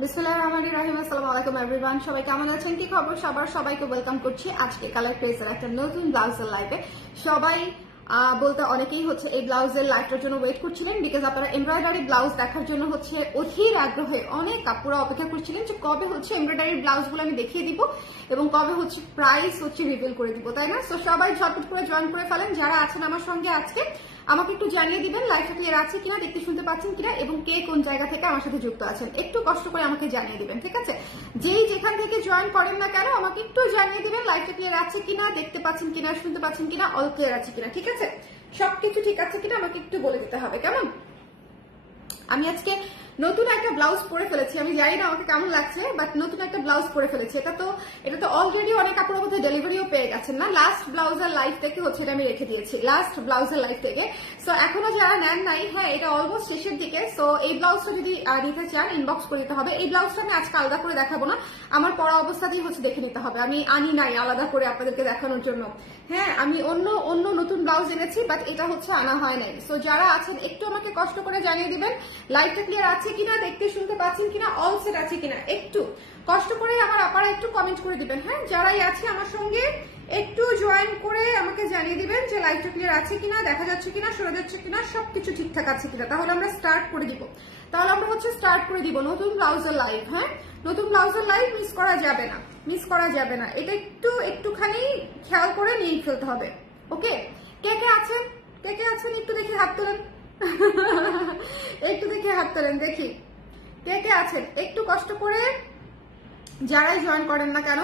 বিসমিল্লাহির রহমানির রহিম। আসসালামু আলাইকুম এভরিওয়ান, সবাই কেমন আছেন, কি খবর সবার? সবাইকে ওয়েলকাম করছি আজকে কালার ক্রেজের একটা নতুন ব্লাউজের লাইভে। সবাই বলতে অনেকেই হচ্ছে এই ব্লাউজের লাইভটার জন্য ওয়েট করছিলেন, বিকজ আপনারা এমব্রয়ডারি ব্লাউজ দেখার জন্য হচ্ছে অধীর আগ্রহে অনেক আপুরা অপেক্ষা করছিলেন যে কবে হচ্ছে এমব্রয়ডারি ব্লাউজগুলো আমি দেখিয়ে দিব এবং কবে হচ্ছে প্রাইস হচ্ছে রিভিল করে দিব, তাই না? সো সবাই ঝটপট করে জয়েন করে ফেলেন। যারা আছেন আমার সঙ্গে আজকে আমাকে একটু জানিয়ে দিবেন লাইভটা ক্লিয়ার আছে কিনা, দেখতে শুনতে পাচ্ছেন কিনা এবং কে কোন জায়গা থেকে আমার সাথে যুক্ত আছেন। একটু কষ্ট করে আমাকে জানিয়ে দিবেন, ঠিক আছে? যেই যেখান থেকে জয়েন করেন না কেন আমাকে একটু জানিয়ে দিবেন লাইভটা ক্লিয়ার আছে কিনা, দেখতে পাচ্ছেন কিনা, শুনতে পাচ্ছেন কিনা, অল ক্লিয়ার আছে কিনা, ঠিক আছে? সবকিছু ঠিক আছে কিনা আমাকে একটু বলে দিতে হবে, কেমন? আমি আজকে নতুন একটা ব্লাউজ পরে ফেলেছি, আমি জানি না আমাকে কেমন লাগছে, বাট নতুন একটা ব্লাউজ পরে ফেলেছি। এটা তো অলরেডি অনেক কাপড়ের মধ্যে ডেলিভারিও পেয়ে গেছেন না, লাস্ট ব্লাউজের লাইভ থেকে হচ্ছে এটা আমি রেখে দিয়েছি, লাস্ট ব্লাউজের লাইভ থেকে। সো এখনো যারা নেন নাই, হ্যাঁ এটা অলমোস্ট শেষের দিকে। সো এই ব্লাউজটা যদি নিতে চান ইনবক্স করে দিতে হবে। এই ব্লাউজটা আমি আজকে আলাদা করে দেখাবো না, আমার পরা অবস্থাতেই হচ্ছে দেখে নিতে হবে, আমি আনি নাই আলাদা করে আপনাদেরকে দেখানোর জন্য। হ্যাঁ আমি অন্য নতুন ব্লাউজ এনেছি, বাট এটা হচ্ছে আনা হয় নাই। সো যারা আছেন একটু আমাকে কষ্ট করে জানিয়ে দিবেন লাইভটা ক্লিয়ার আছে কিনা, দেখতে শুনতে পাচ্ছেন কিনা, অল সেট আছে কিনা, একটু কষ্ট করে আমার আপারা একটু কমেন্ট করে দিবেন। হ্যাঁ যারাই আছে আমার সঙ্গে একটু জয়েন করে আমাকে জানিয়ে দিবেন যে লাইভটা ক্লিয়ার আছে কিনা, দেখা যাচ্ছে কিনা, শোনা যাচ্ছে কিনা, সবকিছু ঠিকঠাক আছে কিনা। তাহলে আমরা স্টার্ট করে দিব, নতুন ব্লাউজের লাইভ। হ্যাঁ নতুন ব্লাউজের লাইভ মিস করা যাবে না, এটা একটুখানি খেয়াল করে নিয়ে ফেলতে হবে। ওকে, কে কে আছেন একটু দেখি হাত তোলেন দেখি কে কে আছেন। একটু কষ্ট করে যারাই জয়েন করেন না কেন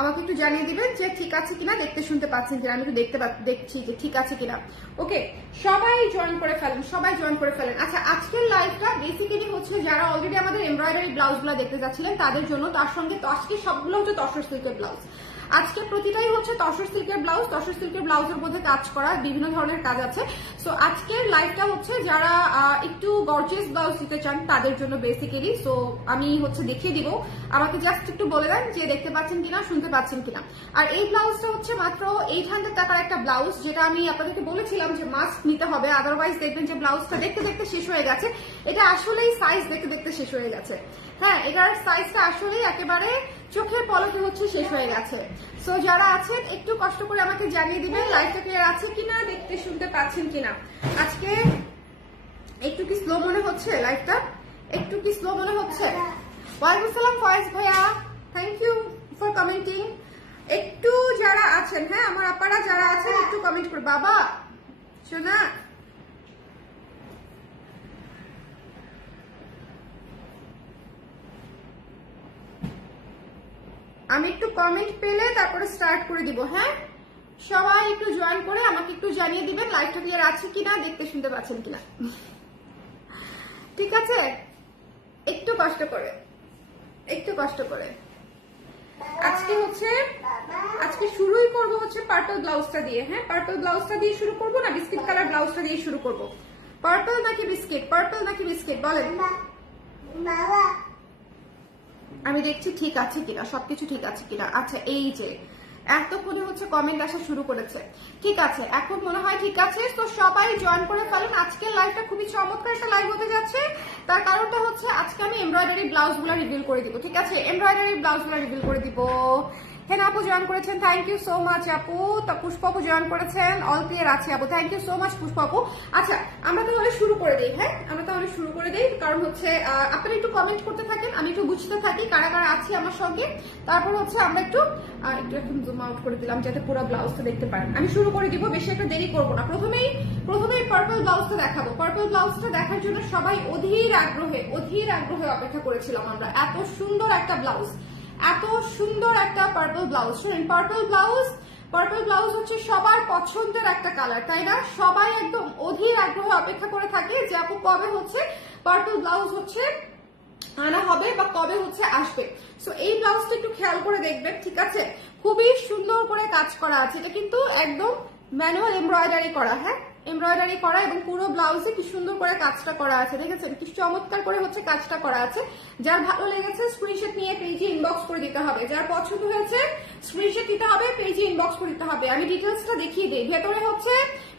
আমাকে একটু জানিয়ে দিবেন যে ঠিক আছে কিনা, দেখতে শুনতে পাচ্ছেন কিনা, আমি একটু দেখছি যে ঠিক আছে কিনা। ওকে, সবাই জয়েন করে ফেলেন। আচ্ছা আজকের লাইভটা বেসিক্যালি হচ্ছে যারা অলরেডি আমাদের এমব্রয়ডারি ব্লাউজগুলো দেখতে যাচ্ছিলেন তাদের জন্য, তার সঙ্গে আজকে সবগুলো হচ্ছে তসর সিল্কের ব্লাউজ। আজকে প্রতিটাই হচ্ছে তসর সিল্কের ব্লাউজের মধ্যে কাজ করা বিভিন্ন ধরনের কাজ আছে। সো আজকের লাইভটা হচ্ছে যারা একটু গর্জিয়াস ব্লাউজ দিতে চান তাদের জন্য বেসিক্যালি। সো আমি হচ্ছে দেখিয়ে দিব, আমাকে জাস্ট একটু বলে দেন যে দেখতে পাচ্ছেন কিনা, শুনতে পাচ্ছেন কিনা। আর এই ব্লাউজটা হচ্ছে মাত্র 800 টাকার একটা ব্লাউজ, যেটা আমি আপনাদেরকে বলেছিলাম যে মাস্ট নিতে হবে, আদারওয়াইজ দেখবেন যে ব্লাউজটা দেখতে দেখতে শেষ হয়ে গেছে। এটা আসলেই সাইজ দেখতে দেখতে শেষ হয়ে গেছে। হ্যাঁ এটার সাইজটা আসলেই একেবারে চোখের পলকে হচ্ছে শেষ হয়ে গেছে। সো যারা আছেন একটু কষ্ট করে আমাকে জানিয়ে দিবেন লাইভটা ক্লিয়ার আছে কিনা, দেখতে শুনতে পাচ্ছেন কিনা। আজকে একটু কি স্লো মনে হচ্ছে লাইভটা? ওয়ালাইকুম আসসালাম ফয়েজ ভাইয়া, থ্যাংক ইউ ফর কমেন্টিং। একটু যারা আছেন, হ্যাঁ আমার আপারা যারা আছেন একটু কমেন্ট করে। বাবা শোনা আমি একটু কমেন্ট পেলে তারপরে স্টার্ট করে দিব। হ্যাঁ সবাই একটু জয়েন করে আমাকে একটু জানিয়ে দিবেন লাইভটা ক্লিয়ার আছে কিনা, দেখতে শুনতে পাচ্ছেন কিনা। ঠিক আছে, একটু কষ্ট করে আজকে শুরুই করবো হচ্ছে পার্পল ব্লাউজটা দিয়ে। হ্যাঁ পার্পল ব্লাউজটা দিয়ে শুরু করবো না বিস্কিট কালার ব্লাউজটা দিয়ে শুরু করবো? পার্পল নাকি বিস্কিট বলেন। আমি দেখছি ঠিক আছে কিনা, সবকিছু ঠিক আছে কিনা। আচ্ছা এই যে এতক্ষণে হচ্ছে কমেন্ট আসা শুরু করেছে, ঠিক আছে এখন মনে হয় ঠিক আছে। তো সবাই জয়েন করে ফেলেন, আজকের লাইভটা খুবই চমৎকার একটা লাইভ হতে যাচ্ছে। তার কারণটা হচ্ছে আজকে আমি এমব্রয়ডারি ব্লাউজগুলো রিভিল করে দিব, ঠিক আছে? হ্যাঁ আপু জয়েন করেছেন, থ্যাংক ইউ সো মাচ আপু। পুষ্প আপু জয়েন করেছেন, অল ক্লিয়ার আছে আপু, থ্যাংক ইউ সো মাচ পুষ্প আপু। আচ্ছা আমরা তাহলে শুরু করে দিই। হ্যাঁ আমরা তাহলে শুরু করে দিই, কারণ হচ্ছে আপনারা একটু কমেন্ট করতে থাকেন, আমি একটু বুঝতে থাকি কারা কারা আছে আমার সঙ্গে। তারপর হচ্ছে আমরা একটু এখন জুম আউট করে দিলাম যাতে পুরো ব্লাউজটা দেখতে পারেন। আমি শুরু করে দিব, বেশি একটা দেরি করবো না। প্রথমেই পার্পল ব্লাউজটা দেখাবো। পার্পল ব্লাউজটা দেখার জন্য সবাই অধীর আগ্রহে অপেক্ষা করেছিলাম আমরা। এত সুন্দর একটা পার্পল ব্লাউজ। শুনেন পার্পল ব্লাউজ হচ্ছে সবার পছন্দের একটা কালার, তাই না? সবাই একদম অধীর আগ্রহে অপেক্ষা করে থাকে যে আপু কবে হচ্ছে পার্পল ব্লাউজ হচ্ছে আনা হবে বা কবে হচ্ছে আসবে। সো এই ব্লাউজটা একটু খেয়াল করে দেখবেন, ঠিক আছে? খুবই সুন্দর করে কাজ করা আছে, এটা কিন্তু একদম ম্যানুয়াল এমব্রয়ডারি করা। হ্যাঁ এমব্রয়ডারি করা এবং পুরো ব্লাউজে কি সুন্দর করে কাজটা করা আছে, দেখেছেন কি চমৎকার করে হচ্ছে কাজটা করা আছে। যার ভালো লেগেছে স্ক্রিনশট নিয়ে পেজে ইনবক্স করে দিতে হবে, যার পছন্দ হয়েছে স্ক্রিনশট দিতে হবে, পেজে ইনবক্স করে দিতে হবে। আমি ডিটেলসটা দেখিয়ে দিই। ভেতরে হচ্ছে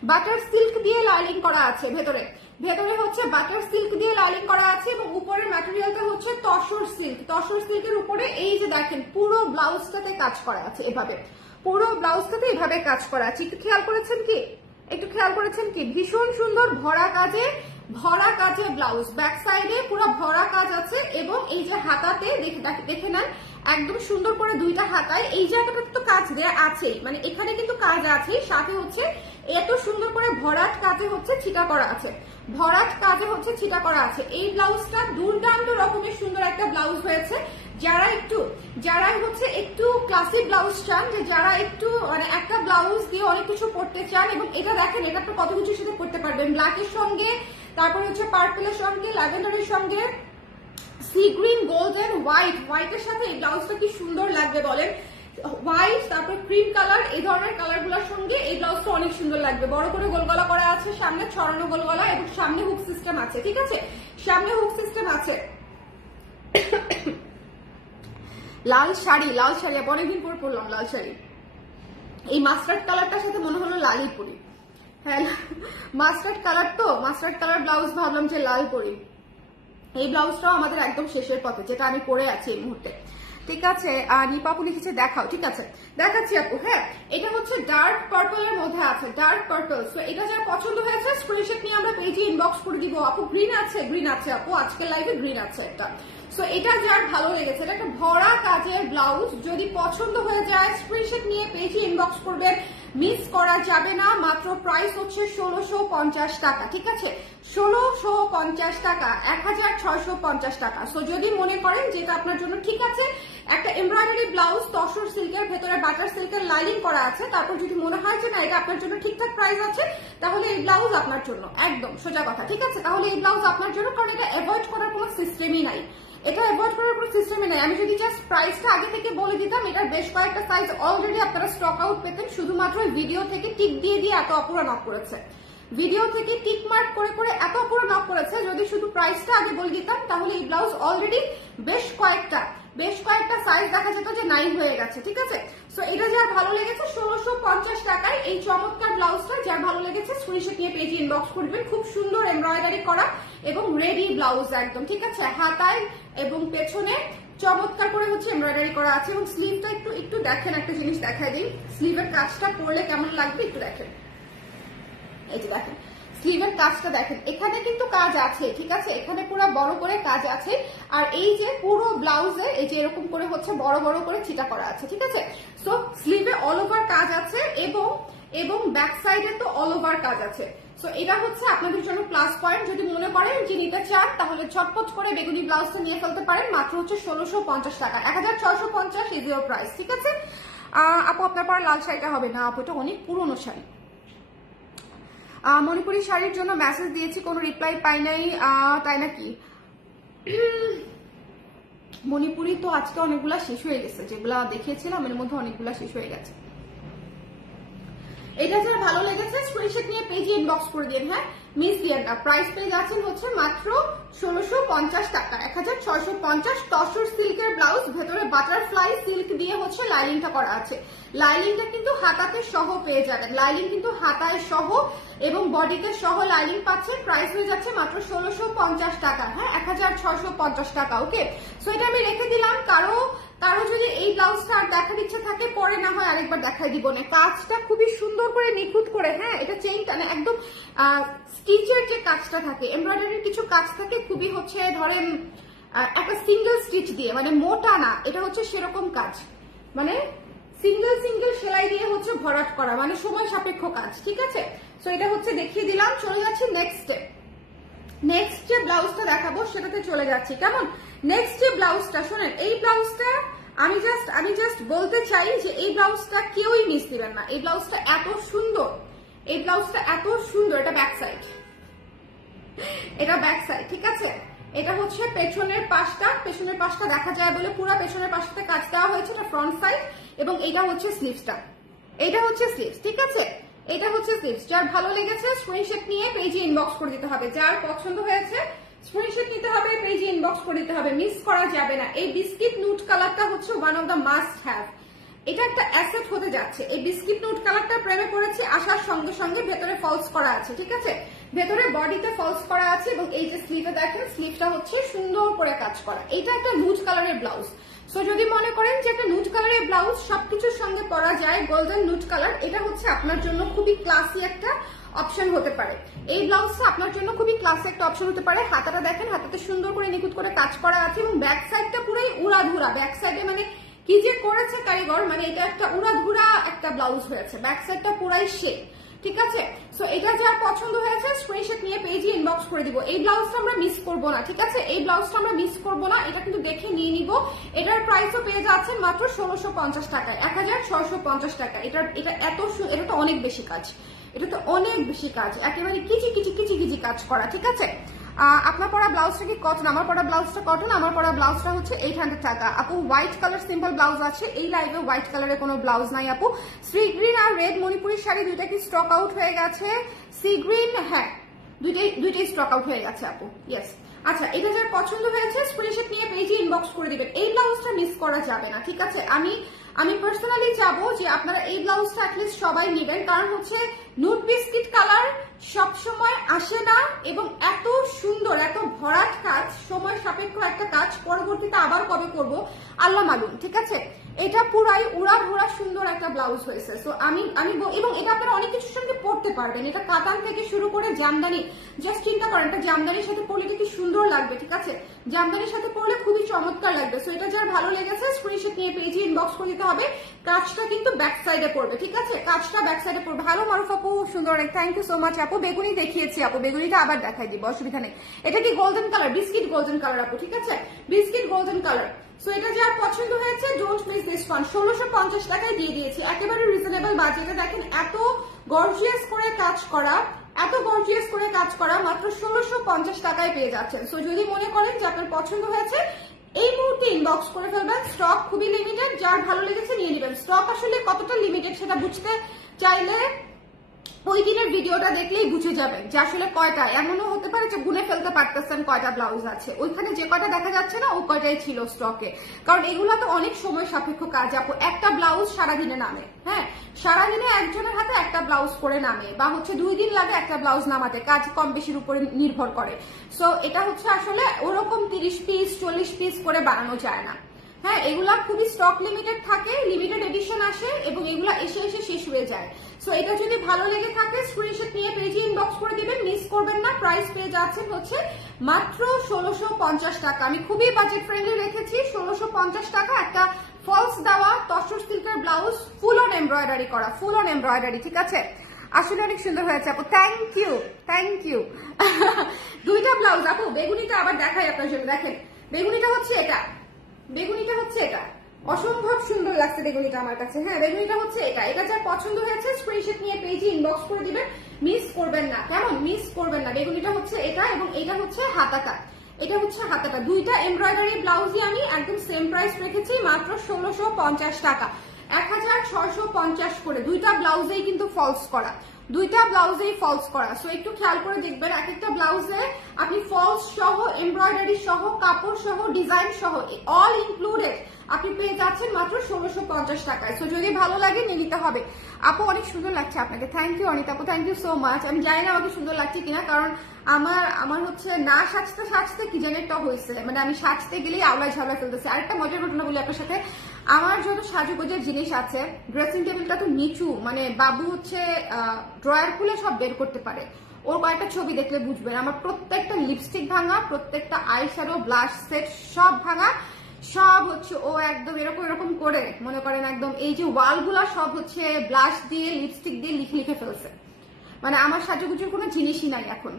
বাটার সিল্ক দিয়ে লাইনিং করা আছে, ভেতরে ভেতরে হচ্ছে বাটার সিল্ক দিয়ে লাইনিং করা আছে এবং উপরের ম্যাটেরিয়ালটা হচ্ছে তসর সিল্ক। তসর সিল্কের উপরে এই যে দেখেন পুরো ব্লাউজটাতে কাজ করা আছে এভাবে, পুরো ব্লাউজটাতে এভাবে কাজ করা আছে। একটু খেয়াল করেছেন কি, একটু খেয়াল করেছেন কি, ভীষণ সুন্দর ভরা কাজে ব্লাউজ, ব্যাক সাইডে পুরো ভরা কাজ আছে এবং এই যে হাতাতে দেখে নেন একদম সুন্দর করে দুইটা হাতায় এই জায়গাটাতে তো কাজ দেয়া আছেই, মানে এখানে কিন্তু কাজ আছে, সাথে হচ্ছে এত সুন্দর করে ভরাট কাজে হচ্ছে ছিটা করা আছে, ভরাট কাজে হচ্ছে ছিটা করা আছে। এই ব্লাউজটা দুর্দান্ত রকমের সুন্দর একটা ব্লাউজ হয়েছে। যারা হচ্ছে একটু ক্লাসিক ব্লাউজ চান, যে যারা একটু মানে একটা ব্লাউজ দিয়ে অনেক কিছু পড়তে চান, এবং এটা দেখেন এটা তো কত কিছুর সাথে পড়তে পারবেন, ব্ল্যাকের সঙ্গে, তারপরে হচ্ছে পার্পলের সঙ্গে, ল্যাভেন্ডারের সঙ্গে, সি গ্রিন, গোল্ডেন, হোয়াইটের সাথে এই ব্লাউজটা কি সুন্দর লাগবে বলেন। হোয়াইট, তারপরে ক্রিম কালার, এই ধরনের কালার গুলোর সঙ্গে এই ব্লাউজটা অনেক সুন্দর লাগবে। বড় করে গোলগলা করা আছে, সামনে ছড়ানো গোলগলা এবং সামনে হুক সিস্টেম আছে, ঠিক আছে, সামনে হুক সিস্টেম আছে। লাল শাড়ি অনেকদিন পরে পরলাম লাল শাড়ি, এই মাস্টার্ড কালারটার সাথে মনে হলো লালই পরি। হ্যাঁ, মাস্টার্ড কালার তো, মাস্টার্ড কালার ব্লাউজ ভাবলাম যে লাল পরি। এই ব্লাউজটাও আমাদের একদম শেষের পথে, যেটা আমি পরে আছি এই মুহূর্তে, ঠিক আছে। নিপাপু লিখেছে দেখাও, ঠিক আছে দেখাচ্ছি আপু। হ্যাঁ, এটা হচ্ছে ডার্ক পার্পলের মধ্যে আছে, ডার্ক পার্পল। সো এটা যার পছন্দ হয়েছে স্ক্রিনশট নিয়ে আমরা পেজে ইনবক্স করে দিব। আপু গ্রিন আছে আপু, আজকের লাইভে গ্রিন আছে একটা। সো এটা যার ভালো লেগেছে, এটা একটা ভরা কাজের ব্লাউজ, যদি পছন্দ হয়ে যায় স্ক্রিনশট নিয়ে পেজে ইনবক্স করবেন, মিস করা যাবে না। মাত্র প্রাইস হচ্ছে 1650 টাকা, ঠিক আছে, 1650 টাকা, 1650 টাকা। সো যদি মনে করেন যেটা আপনার জন্য ঠিক আছে, একটা এমব্রয়ডারি ব্লাউজ তসর সিল্কের ভেতরে বাটার সিল্কের লাইনিং করা আছে, তারপর যদি মনে হয় যে না এটা আপনার জন্য ঠিকঠাক প্রাইস আছে, তাহলে এই ব্লাউজ আপনার জন্য, একদম সোজা কথা, ঠিক আছে, তাহলে এই ব্লাউজ আপনার জন্য, কারণ এটা অ্যাভয়েড করার কোনো সিস্টেমই নাই, এটা অ্যাভয়েড করার কোনো সিস্টেমই নাই। আমি যদি জাস্ট প্রাইসটা আগে থেকে বলে দিতাম, এটার বেশ কয়েকটা সাইজ অলরেডি আপনারা স্টক আউট পেতেন, শুধুমাত্র ভিডিও থেকে টিক দিয়ে এত অপুরা নক করেছে, ভিডিও থেকে টিক মার্ক করে এত অপুরা নক করেছে। যদি শুধু প্রাইসটা আগে বলে দিতাম, তাহলে এই ব্লাউজ অলরেডি বেশ কয়েকটা সাইজ দেখা যেত যে নাই হয়ে গেছে, ঠিক আছে। সো এটা যার ভালো লেগেছে 1650 টাকায় এই চমৎকার ব্লাউজটা যার ভালো লেগেছে স্ক্রিনশট নিয়ে পেজে ইনবক্স করবেন। খুব সুন্দর এমব্রয়ডারি করা এবং রেডি ব্লাউজ একদম, ঠিক আছে, হাতায় এবং পেছনে চমৎকার করে হচ্ছে এমব্রয়ডারি করা আছে। এবং স্লিভটা একটু দেখেন, একটা জিনিস দেখাই দিই, স্লিভের কাজটা পরলে কেমন লাগবে একটু দেখেন, এই যে দেখেন স্লিভের কাজটা দেখেন, এখানে কিন্তু কাজ আছে, ঠিক আছে, এখানে পুরো বড় করে কাজ আছে। আর এই যে পুরো ব্লাউজে এই যে এরকম করে হচ্ছে বড় করে ছিটা করা আছে, ঠিক আছে। সো স্লিভে অল ওভার কাজ আছে এবং ব্যাক সাইডে তো অল ওভার কাজ আছে। সো এটা হচ্ছে আপনাদের জন্য প্লাস পয়েন্ট। যদি মনে করেন যে নিতে চান, তাহলে ঝটপট করে বেগুনি ব্লাউজটা নিয়ে ফেলতে পারেন। মাত্র হচ্ছে 1650 টাকা, 1650 ইজ ইওর প্রাইস, ঠিক আছে। আপু আপনার পর লাল শাড়িটা হবে না আপু, এটা অনেক পুরনো শাড়ি। মণিপুরি শাড়ির জন্য মেসেজ দিয়েছি, কোনো রিপ্লাই পাই নাই, তাই নাকি? মণিপুরি তো আজকে অনেকগুলা শেষ হয়ে গেছে, যেগুলা দেখিয়েছিলাম এর মধ্যে অনেকগুলা শেষ হয়ে গেছে। এটা যারা ভালো লেগেছে স্ক্রিনশট নিয়ে পেজে ইনবক্স করে দিন। হ্যাঁ, মিস দিয়েন না। প্রাইস পেয়ে যাচ্ছেন হচ্ছে মাত্র 1650 টাকা, 1650। তসর সিল্কের ব্লাউজ, ভেতরে বাটারফ্লাই সিল্ক দিয়ে হচ্ছে লাইনিংটা করা আছে। লাইনিংটা কিন্তু হাতাতে সহ পেয়ে যাবেন, লাইনিং কিন্তু হাতায় সহ এবং বডিতে সহ লাইনিং পাচ্ছেন। প্রাইস হয়ে যাচ্ছে মাত্র 1650 টাকা, হ্যাঁ, 1650 টাকা। ওকে, সো এটা আমি রেখে দিলাম। কারো যদি এই ব্লাউজটা আর দেখার ইচ্ছে থাকে, পরে না হয় আরেকবার দেখাই দিব না। কাজটা খুবই সুন্দর করে নিখুঁত করে, হ্যাঁ, এটা চেইনটা না, একদম স্টিচের যে কাজটা থাকে, এমব্রয়ডারির কিছু কাজ থাকে, খুবই হচ্ছে ধরেন একটা সিঙ্গেল স্টিচ দিয়ে, মানে মোটা না, এটা হচ্ছে সেরকম কাজ, মানে সিঙ্গেল সেলাই দিয়ে হচ্ছে ভরাট করা, মানে সময় সাপেক্ষ কাজ, ঠিক আছে। সো এটা হচ্ছে দেখিয়ে দিলাম। চলে যাচ্ছি নেক্সট যে ব্লাউজটা দেখাবো সেটাতে চলে যাচ্ছি, কেমন। নেক্সট যে ব্লাউজটা শোনেন, এই ব্লাউজটা আমি জাস্ট বলতে চাই যে এই ব্লাউজটা কেউই মিস দিবেন না। এই ব্লাউজটা এত সুন্দর, এটা ব্যাক সাইড, ঠিক আছে। এটা হচ্ছে পেছনের পাশটা দেখা যায় বলে পুরো পেছনের পাশটাতে কাজ দেওয়া হয়েছে, এটা ফ্রন্ট সাইড। এবং এটা হচ্ছে স্লিভসটা, ঠিক আছে, এটা হচ্ছে স্লিভস। যার ভালো লেগেছে স্ক্রিনশট নিয়ে পেজে ইনবক্স করে দিতে হবে, যার পছন্দ হয়েছে স্ক্রিনশট নিতে হবে, পেজে ইনবক্স করে দিতে হবে, মিস করা যাবে না। এই বিস্কিট নুট কালারটা হচ্ছে one of the must have, এটা একটা অ্যাসেট হতে যাচ্ছে। এই বিস্কিট নুট কালারটা প্রেমে পড়েছে, আসার সঙ্গে সঙ্গে ভেতরে ফলস করা আছে, ঠিক আছে, ভেতরে বডিতে ফলস করা আছে এবং এই যে স্লিভে দেখেন, স্লিভটা হচ্ছে সুন্দর করে কাজ করা। এটা একটা নুট কালারের ব্লাউজ। সো যদি মনে করেন যে একটা নুট কালারের ব্লাউজ সবকিছুর সঙ্গে পরা যায়, গোল্ডেন নুট কালার, এটা হচ্ছে আপনার জন্য খুবই ক্লাসি একটা অপশন হতে পারে। এই ব্লাউজটা আপনার জন্য খুবই ক্লাসি একটা অপশন হতে পারে। হাতাটা দেখেন, হাতাতে সুন্দর করে নিখুঁত করে কাজ করা আছে এবং ব্যাক সাইডটা পুরোই উড়াধুরা। ব্যাক সাইডে মানে কি যে করেছে কারিগর, মানে এটা একটা উড়াধুরা একটা ব্লাউজ হয়েছে, ব্যাক সাইডটা পুরাই শেপ, ঠিক আছে। সো এটা যার পছন্দ হয়েছে স্ক্রিনশট নিয়ে পেজে ইনবক্স করে দিব। এই ব্লাউজটা আমরা মিস করবো না, ঠিক আছে, এই ব্লাউজটা আমরা মিস করবো না, এটা কিন্তু দেখে নিয়ে নিব। এটার প্রাইসও পেয়ে যাচ্ছে মাত্র 1650 টাকায়, 1650 টাকা। এটা তো অনেক বেশি কাজ, এটা তো অনেক বেশি কাজ, একেবারে কিচি কিচি কিচি কিচি কাজ করা, ঠিক আছে। আপনার পরা ব্লাউজটা কি কটন? আমার পরা ব্লাউজটা কটন, আমার পরা ব্লাউজটা হচ্ছে 800 টাকা। আপু হোয়াইট কালার সিম্পল ব্লাউজ আছে, এই লাইভে হোয়াইট কালারের কোনো ব্লাউজ নাই আপু। সি গ্রিন আর রেড মণিপুরি শাড়ি দুইটা কি স্টক আউট হয়ে গেছে? সি গ্রিন, হ্যাঁ দুইটাই স্টক আউট হয়ে গেছে আপু, ইয়েস। আচ্ছা, এটা যার পছন্দ হয়েছে স্ক্রিনশট নিয়ে পেজে ইনবক্স করে দিবেন। এই ব্লাউজটা মিস করা যাবে না, ঠিক আছে। আমি পার্সোনালি চাবো যে আপনারা এই ব্লাউজটা অ্যাটলিস্ট সবাই নেবেন, কারণ হচ্ছে নুট বিস্কিট কালার সবসময় আসে না এবং এত সুন্দর, এত ভরাট কাজ, সময় সাপেক্ষ একটা কাজ, পরবর্তীতে আবার কবে করব আল্লাহ মালুম, ঠিক আছে। এটা পুরাই উড়া ভরা সুন্দর একটা ব্লাউজ হয়েছে। সো আমি এবং এটা আপনারা অনেক কিছুর সঙ্গে পড়তে পারবেন। এটা কাতান থেকে শুরু করে জামদানি, জাস্ট চিন্তা করেন এটা জামদানির সাথে পরলে কি সুন্দর লাগবে, ঠিক আছে, জামদানির সাথে পরলে খুবই চমৎকার লাগবে। সো এটা যার ভালো লেগেছে স্ক্রিনশট নিয়ে পেজে ইনবক্স করে দিতে হবে। কাজটা কিন্তু ব্যাক সাইডে পড়বে, ঠিক আছে, কাজটা ব্যাক সাইডে পড়বে। হ্যালো মারুফ আপু, সুন্দর অনেক, থ্যাংক ইউ সো মাচ আপু। বেগুনি দেখিয়েছি আপু, বেগুনিটা আবার দেখাই দিব, অসুবিধা নেই। এটা কি golden colour, biscuit golden colour আপু, ঠিক আছে, বিস্কিট গোল্ডেন কালার। সো এটা যার পছন্দ হয়েছে ডোন্ট মিস দিস ফান, 1650 টাকায় দিয়ে দিয়েছি, একেবারে রিজনেবল বাজেটে। দেখেন এত গর্জিয়াস করে কাজ করা, এত গর্জিয়াস করে কাজ করা মাত্র 1650 টাকায় পেয়ে যাচ্ছেন। সো যদি মনে করেন যে আপনার পছন্দ হয়েছে এই মুহূর্তে ইনবক্স করে ফেলবেন। স্টক খুবই লিমিটেড, যার ভালো লেগেছে নিয়ে নেবেন। স্টক আসলে কতটা লিমিটেড সেটা বুঝতে চাইলে ওই দিনের ভিডিওটা দেখলেই বুঝে যাবেন যে আসলে কয়টা, এমনও হতে পারে যে গুনে ফেলতে পারতেছেন কয়টা ব্লাউজ আছে, ওইখানে যে কয়টা দেখা যাচ্ছে না ও কয়টাই ছিল স্টকে। কারণ এগুলো তো অনেক সময় সাপেক্ষ কাজ আপু, একটা ব্লাউজ সারাদিনে নামে, হ্যাঁ সারাদিনে একজনের হাতে একটা ব্লাউজ করে নামে, বা হচ্ছে 2 দিন লাগে একটা ব্লাউজ নামাতে, কাজ কম বেশির উপরে নির্ভর করে। সো এটা হচ্ছে আসলে ওরকম 30 পিস 40 পিস করে বানানো যায় না, হ্যাঁ এগুলা খুবই স্টক লিমিটেড থাকে, লিমিটেড এডিশন আসে এবং এগুলা এসে এসে শেষ হয়ে যায়। সো এটা যদি ভালো লেগে থাকে স্ক্রিনশট নিয়ে পেজে ইনবক্স করে দিবেন, মিস করবেন না। প্রাইস পেয়ে যাচ্ছেন হচ্ছে মাত্র 1650 টাকা। আমি খুবই বাজেট ফ্রেন্ডলি রেখেছি, 1650 টাকা একটা ফলস দেওয়া তসর সিল্কের ব্লাউজ, ফুল অন এমব্রয়ডারি করা, ফুল অন এমব্রয়ডারি, ঠিক আছে। আসলে অনেক সুন্দর হয়েছে আপু, থ্যাংক ইউ থ্যাংক ইউ। দুইটা ব্লাউজ আপু, বেগুনিটা আবার দেখাই আপনার জন্য, দেখেন বেগুনিটা হচ্ছে এটা, বেগুনিটা হচ্ছে এটা, অসম্ভব সুন্দর লাগছে বেগুনিটা আমার কাছে, হ্যাঁ বেগুনিটা হচ্ছে এটা। এটা যার পছন্দ হয়েছে স্ক্রিনশট নিয়ে পেজে ইনবক্স করে দিবেন, মিস করবেন না, কেমন মিস করবেন না। বেগুনিটা হচ্ছে এটা এবং এটা হচ্ছে হাতাটা, এটা হচ্ছে হাতাটা। দুইটা এমব্রয়ডারি ব্লাউজই আমি একদম সেম প্রাইস রেখেছি, মাত্র 1650 টাকা, 1650 করে। দুইটা ব্লাউজেই কিন্তু ফলস করা, দুইটা ব্লাউজেই ফলস করা। সো একটু খেয়াল করে দেখবেন, এক একটা ব্লাউজে আপনি ফলস সহ, এমব্রয়ডারি সহ, কাপড় সহ, ডিজাইন সহ অল ইনক্লুডেড আপনি পেয়ে যাচ্ছেন মাত্র 1650 টাকায়। সো যদি ভালো লাগে নিয়ে নিতে হবে। আপু অনেক সুন্দর লাগছে আপনাকে, থ্যাংক ইউ অনিতা আপু, থ্যাংক ইউ সো মাচ। আমি জানি না আমাকে সুন্দর লাগছে কিনা, কারণ আমার হচ্ছে না সাজতে সাজতে কি জানি একটা হয়েছে, মানে আমি সাজতে গেলেই আওলা ঝাওলা ফেলতেছি। আরেকটা মজার ঘটনা বলি আপনার সাথে, আমার যত সাজুগোজের জিনিস আছে, ড্রেসিং টেবিলটা তো নিচু, মানে বাবু হচ্ছে ড্রয়ার খুলে সব বের করতে পারে, ওর কয়েকটা ছবি দেখলে বুঝবেন। আমার প্রত্যেকটা লিপস্টিক ভাঙা, প্রত্যেকটা আই শ্যাডো ব্লাশ সেট সব ভাঙা, সব হচ্ছে ও একদম এরকম এরকম করে মনে করেন একদম এই যে ওয়ালগুলা সব হচ্ছে ব্লাশ দিয়ে লিপস্টিক দিয়ে লিখে লিখে ফেলছে। মানে আমার সাজুগুজুর কোনো জিনিসই নাই এখন।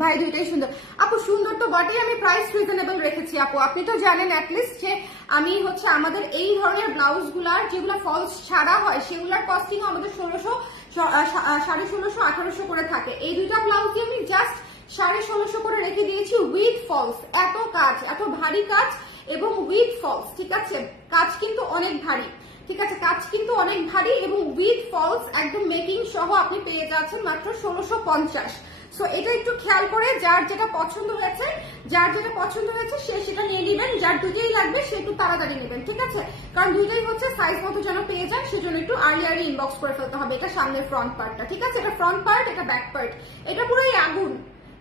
ভাই দুইটাই সুন্দর আপু, সুন্দর তো বটেই, আমি প্রাইস রিজনেবল রেখেছি আপু। আপনি তো জানেন অ্যাটলিস্ট যে আমি হচ্ছে আমাদের এই ধরনের ব্লাউজ গুলার যেগুলো ফলস ছাড়া হয় সেগুলার কস্টিং আমাদের 1600, 1650, 1800 করে থাকে। এই দুইটা ব্লাউজ আমি জাস্ট 1650 করে রেখে দিয়েছি উইথ ফলস। এত কাজ, এত ভারী কাজ এবং উইথ ফলস, ঠিক আছে, কাজ কিন্তু অনেক ভারী, ঠিক আছে, কাজ কিন্তু অনেক ভারী এবং উইথ ফলস একদম মেকিং সহ আপনি পেয়ে যাচ্ছেন মাত্র 1650। সো এটা একটু খেয়াল করে যার যেটা পছন্দ হয়েছে সে সেটা নিয়ে নেবেন, যার দুটোই লাগবে সে একটু তাড়াতাড়ি নেবেন, ঠিক আছে? কারণ দুটোই হচ্ছে সাইজ মতো যেন পেয়ে যান, সেজন্য একটু আর্লি ইনবক্স করে ফেলতে হবে। এটা সামনের ফ্রন্ট পার্টটা, ঠিক আছে? এটা ফ্রন্ট পার্ট, এটা ব্যাক পার্ট, এটা পুরোই আগুন,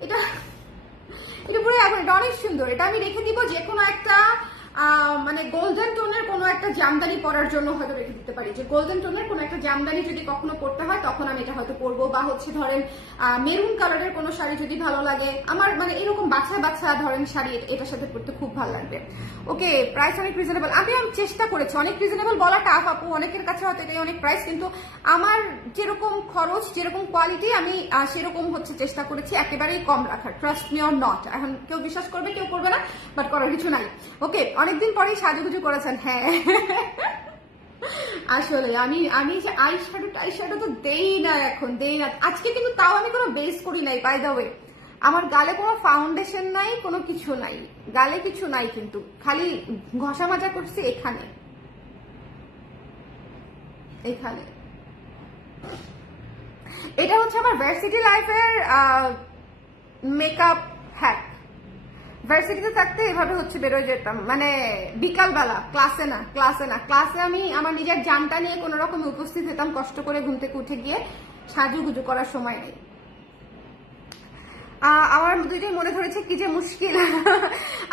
এটা পুরোই আগুন, এটা অনেক সুন্দর। এটা আমি রেখে দিব যে কোনো একটা মানে গোল্ডেন টোনের কোনো একটা জামদানি পরার জন্য হয়তো রেখে দিতে পারি, যে গোল্ডেন টোনের কোনো একটা জামদানি যদি কখনো পরতে হয় তখন আমি এটা হয়তো পরবো, বা হচ্ছে ধরেন মেরুন কালারের কোনো শাড়ি যদি ভালো লাগে আমার, মানে এরকম বাছা ধরেন শাড়ি এটার সাথে পরতে খুব ভালো লাগবে। ওকে, প্রাইস অনেক রিজনেবল, আমি চেষ্টা করেছি অনেক রিজনেবল বলা টাফ আপু, অনেকের কাছে হয়তো এটাই অনেক প্রাইস, কিন্তু আমার যেরকম খরচ যেরকম কোয়ালিটি আমি সেরকম হচ্ছে চেষ্টা করেছি একেবারেই কম রাখার, ট্রাস্ট মি অর নট। এখন কেউ বিশ্বাস করবে কেউ করবে না, বাট করার কিছু নাই। ওকে, অনেকদিন পরেই সাজুগুজু করেছেন, হ্যাঁ আসলে আমি যে আই শ্যাডো তো দেই না, এখন দেই না আজকে, কিন্তু তাও আমি কোনো বেস করি নাই বাই দ্য ওয়ে। আমার গালে কোনো ফাউন্ডেশন নাই, কোনো কিছু নাই, গালে কিছু নাই, কিন্তু খালি ঘষা মাজা করছি এখানে। এটা হচ্ছে আমার ভার্সিটি লাইফের মেকআপ হ্যাক। ভার্সিটিতে থাকতে এভাবে হচ্ছে বেরোয় যেতাম, মানে বিকালবেলা, ক্লাসে আমি আমার নিজের জানটা নিয়ে কোনো রকম উপস্থিত হতাম, কষ্ট করে ঘুম থেকে উঠে গিয়ে সাজুগুজু করার সময় নেই। আমার দুইটাই মনে ধরেছে, কি যে মুশকিল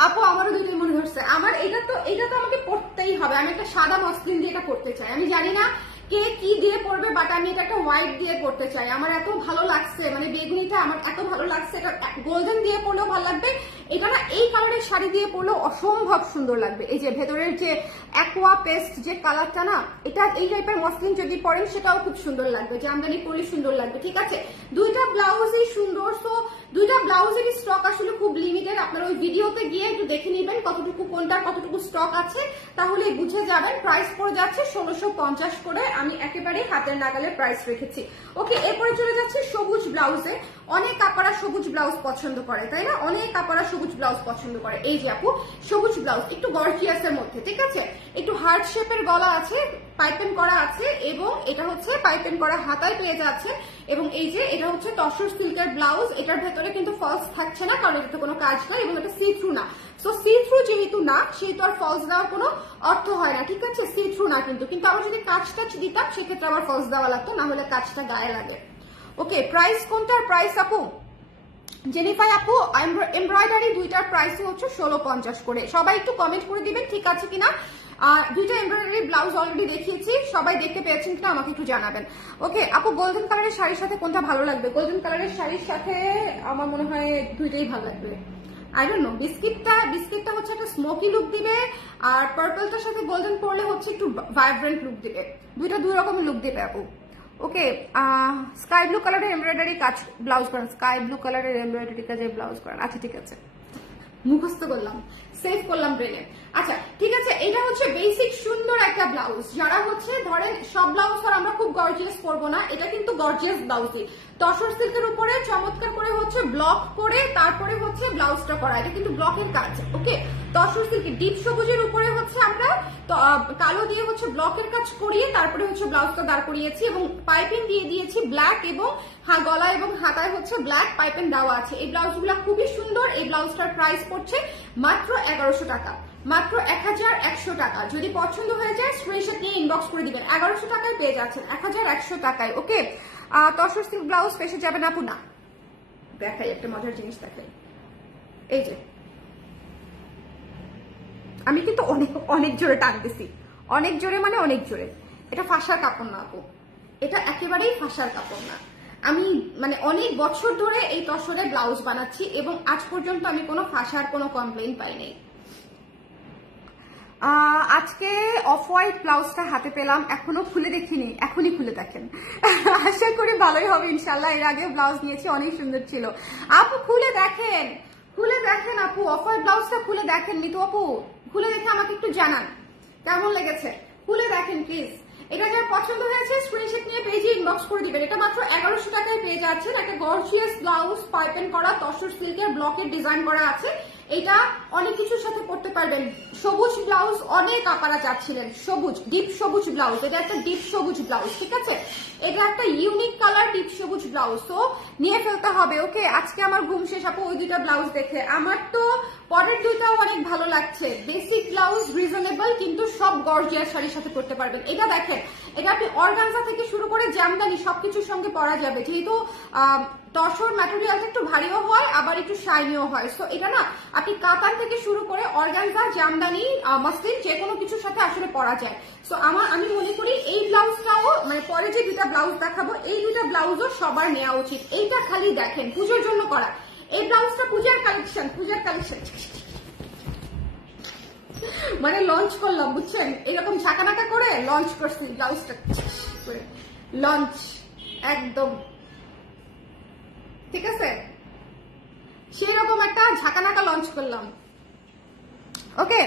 আপু, আমারও দুইটাই মনে ধরছে। আমার এটা তো আমাকে পড়তেই হবে, আমি একটা সাদা মসলিন দিয়ে এটা পড়তে চাই। আমি জানি না কে কি দিয়ে পড়বে, বাট আমি এটা একটা হোয়াইট দিয়ে পড়তে চাই। আমার এত ভালো লাগছে, মানে বেগুনিটা আমার এত ভালো লাগছে, এটা গোল্ডেন দিয়ে পড়লেও ভালো লাগবে, এটা না এই কালারের শাড়ি দিয়ে পড়লেও অসম্ভব সুন্দর লাগবে। এই যে ভেতরের যে অ্যাকোয়া পেস্ট যে কালারটা না, এটা এই টাইপের মসলিন যদি পরেন সেটাও খুব সুন্দর লাগবে, জামদানি পরলে সুন্দর লাগবে, ঠিক আছে? দুইটা ব্লাউজই সুন্দর, সো দুইটা ব্লাউজের স্টক আসলে খুব লিমিটেড। আপনারা ওই ভিডিওতে গিয়ে একটু দেখে নেবেন কতটুকু কোনটার কতটুকু স্টক আছে, তাহলে বুঝে যাবেন। প্রাইস পড়ে যাচ্ছে 1650 করে, আমি একেবারে হাতের নাগালে প্রাইস রেখেছি। ওকে, এরপরে চলে যাচ্ছে সবুজ ব্লাউজে। অনেক কাপড়া সবুজ ব্লাউজ পছন্দ করে, তাই না? অনেক কাপড়া সবুজ ব্লাউজ পছন্দ করে। এই যে আপু সবুজ ব্লাউজ একটু গর্জিয়াসের মধ্যে, ঠিক আছে? একটু হার্ট শেপের গলা আছে, পাইপেন করা আছে, এবং এটা হচ্ছে পাইপেন করা হাতায় পেয়ে যাচ্ছে, এবং এই যে এটা হচ্ছে তসর সিল্কের ব্লাউজ। এটার ভেতরে কিন্তু ফলস থাকছে না, কারণ এটাতে কোনো কাজ নাই, এবং এটা সি থ্রু না। সো সি থ্রু যেহেতু না, সেহেতু আর ফলস দেওয়ার কোনো অর্থ হয় না, ঠিক আছে? সি থ্রু না কিন্তু আমরা যদি কাজ টাচ দিতাম সেক্ষেত্রে আমার ফলস দেওয়া লাগতো, না হলে কাজটা গায়ে লাগে। ওকে, প্রাইস কোনটার প্রাইস আপু? জেনিফাই আপু, এমব্রয়ডারি দুইটার প্রাইসই হচ্ছে 1650 করে। সবাই একটু কমেন্ট করে দিবেন ঠিক আছে কিনা। দুইটা এমব্রয়ডারি ব্লাউজ অলরেডি দেখিয়েছি, সবাই দেখতে পেয়েছেন কিনা আমাকে একটু জানাবেন। ওকে আপু, গোল্ডেন কালারের শাড়ির সাথে কোনটা ভালো লাগবে? গোল্ডেন কালারের শাড়ির সাথে আমার মনে হয় দুইটাই ভালো লাগবে। আই ডোন্ট নো, বিস্কিটটা হচ্ছে একটা স্মোকি লুক দিবে, আর পার্পলটার সাথে গোল্ডেন পরলে হচ্ছে একটু ভাইব্রেন্ট লুক দিবে। দুইটা দুই রকমের লুক দিবে আপু। ওকে, স্কাই ব্লু কালারের এমব্রয়ডারি কাজ ব্লাউজ করেন, স্কাই ব্লু কালারের এমব্রয়ডারি কাজের ব্লাউজ করেন। আচ্ছা ঠিক আছে, মুখস্থ করলাম, সেভ করলাম ব্রেনে। আচ্ছা ঠিক আছে, এটা হচ্ছে বেসিক সুন্দর একটা ব্লাউজ। যারা হচ্ছে ধরেন সব ব্লাউজ আর আমরা খুব গর্জিয়াস করবো না, এটা কিন্তু গর্জিয়াস ব্লাউজই। তসর সিল্কের উপরে চমৎকার করে হচ্ছে ব্লক করে তারপরে হচ্ছে ব্লাউজটা করা, এটা কিন্তু ব্লকের কাজ। ওকে, তসর সিল্কের ডিপ সবুজের উপরে হচ্ছে আমরা কালো দিয়ে হচ্ছে ব্লকের কাজ করিয়ে তারপরে হচ্ছে ব্লাউজটা দাঁড় করিয়েছি, এবং পাইপিং দিয়ে দিয়েছি ব্ল্যাক, এবং গলা এবং হাতায় হচ্ছে ব্ল্যাক পাইপিং দেওয়া আছে। এই ব্লাউজগুলো খুবই সুন্দর। এই ব্লাউজটার প্রাইস পড়ছে মাত্র 1100 টাকা, মাত্র 1100 টাকা। যদি পছন্দ হয়ে যায় স্ক্রিনশট নিয়ে ইনবক্স করে দিবেন। 1100 টাকায় পেয়ে যাচ্ছেন, 1100 টাকায়। ওকে, তসর সিল্ক ব্লাউজ ফেসে যাবেন আপু? না, দেখাই একটা মজার জিনিস দেখাই। এই যে আমি কিন্তু অনেক জোরে টানতেছি, অনেক জোরে মানে অনেক জোরে। এটা ফাঁসার কাপড় না আপু, এটা একেবারেই ফাঁসার কাপড় না। আমি মানে অনেক বছর ধরে এই তসরে ব্লাউজ বানাচ্ছি, এবং আজ পর্যন্ত আমি কোনো ফাঁসার কোনো কমপ্লেইন পাই নাই। আজকে অফ হোয়াইট ব্লাউজটা হাতে পেলাম, এখনো খুলে দেখিনি, এখনই খুলে দেখেন। আশা করি ভালোই হবে ইনশাল্লাহ। এর আগে ব্লাউজ নিয়েছি, অনেক সুন্দর ছিল। আপু খুলে দেখেন, খুলে দেখেন আপু, অফ হোয়াইট ব্লাউজটা খুলে দেখেন। নিতু আপু খুলে দেখে আমাকে একটু জানান কেমন লেগেছে, খুলে দেখেন প্লিজ। এটা যার পছন্দ হয়েছে স্ক্রিনশট নিয়ে পেজে ইনবক্স করে দিবেন। এটা মাত্র 1100 টাকায় পেয়ে যাচ্ছেন। একটা গর্জিয়াস ব্লাউজ, পাইপেন করা, তসর সিল্কের ব্লকের ডিজাইন করা আছে। এটা অনেক কিছুর সাথে পড়তে পারবেন। সবুজ ব্লাউজ অনেক আপারা যাচ্ছিলেন, সবুজ, ডিপ সবুজ ব্লাউজ। এটা একটা ডিপ সবুজ ব্লাউজ, ঠিক আছে? এটা একটা ইউনিক কালার ডিপ সবুজ ব্লাউজ, তো নিয়ে ফেলতে হবে। ওকে, আজকে আমার ঘুম শেষ আপু ওই দুইটা ব্লাউজ দেখে। আমার তো পরের দুইটাও অনেক ভালো লাগছে, বেসিক ব্লাউজ, রিজনেবল, কিন্তু সব গর্জিয়াস শাড়ির সাথে পরতে পারবেন। এটা দেখেন, এটা আপনি অর্গানজা থেকে শুরু করে জামদানি সবকিছুর সঙ্গে পরা যাবে, যেহেতু তসর ম্যাটেরিয়ালটা একটু ভারীও হয় আবার একটু শাইনিও হয়। সো এটা না আপনি কাতান থেকে শুরু করে অর্গানজা, জামদানি, মাসলিন যে কোনো কিছুর সাথে আসলে পরা যায়। সো আমি মনে করি এই ব্লাউজটাও, মানে পরে যে দুটা ব্লাউজ দেখাবো এই দুটা ব্লাউজও সবার নেওয়া উচিত। এইটা খালি দেখেন পুজোর জন্য করা, এই ব্লাউজটা পূজার কালেকশন, মানে লঞ্চ করলাম, বুঝছেন, এরকম ঝাঁকানাকা করে লঞ্চ করছি ব্লাউজটা করে, লঞ্চ একদম, ঠিক আছে, সেই রকম একটা ঝাঁকানাকা লঞ্চ করলাম। ওকে,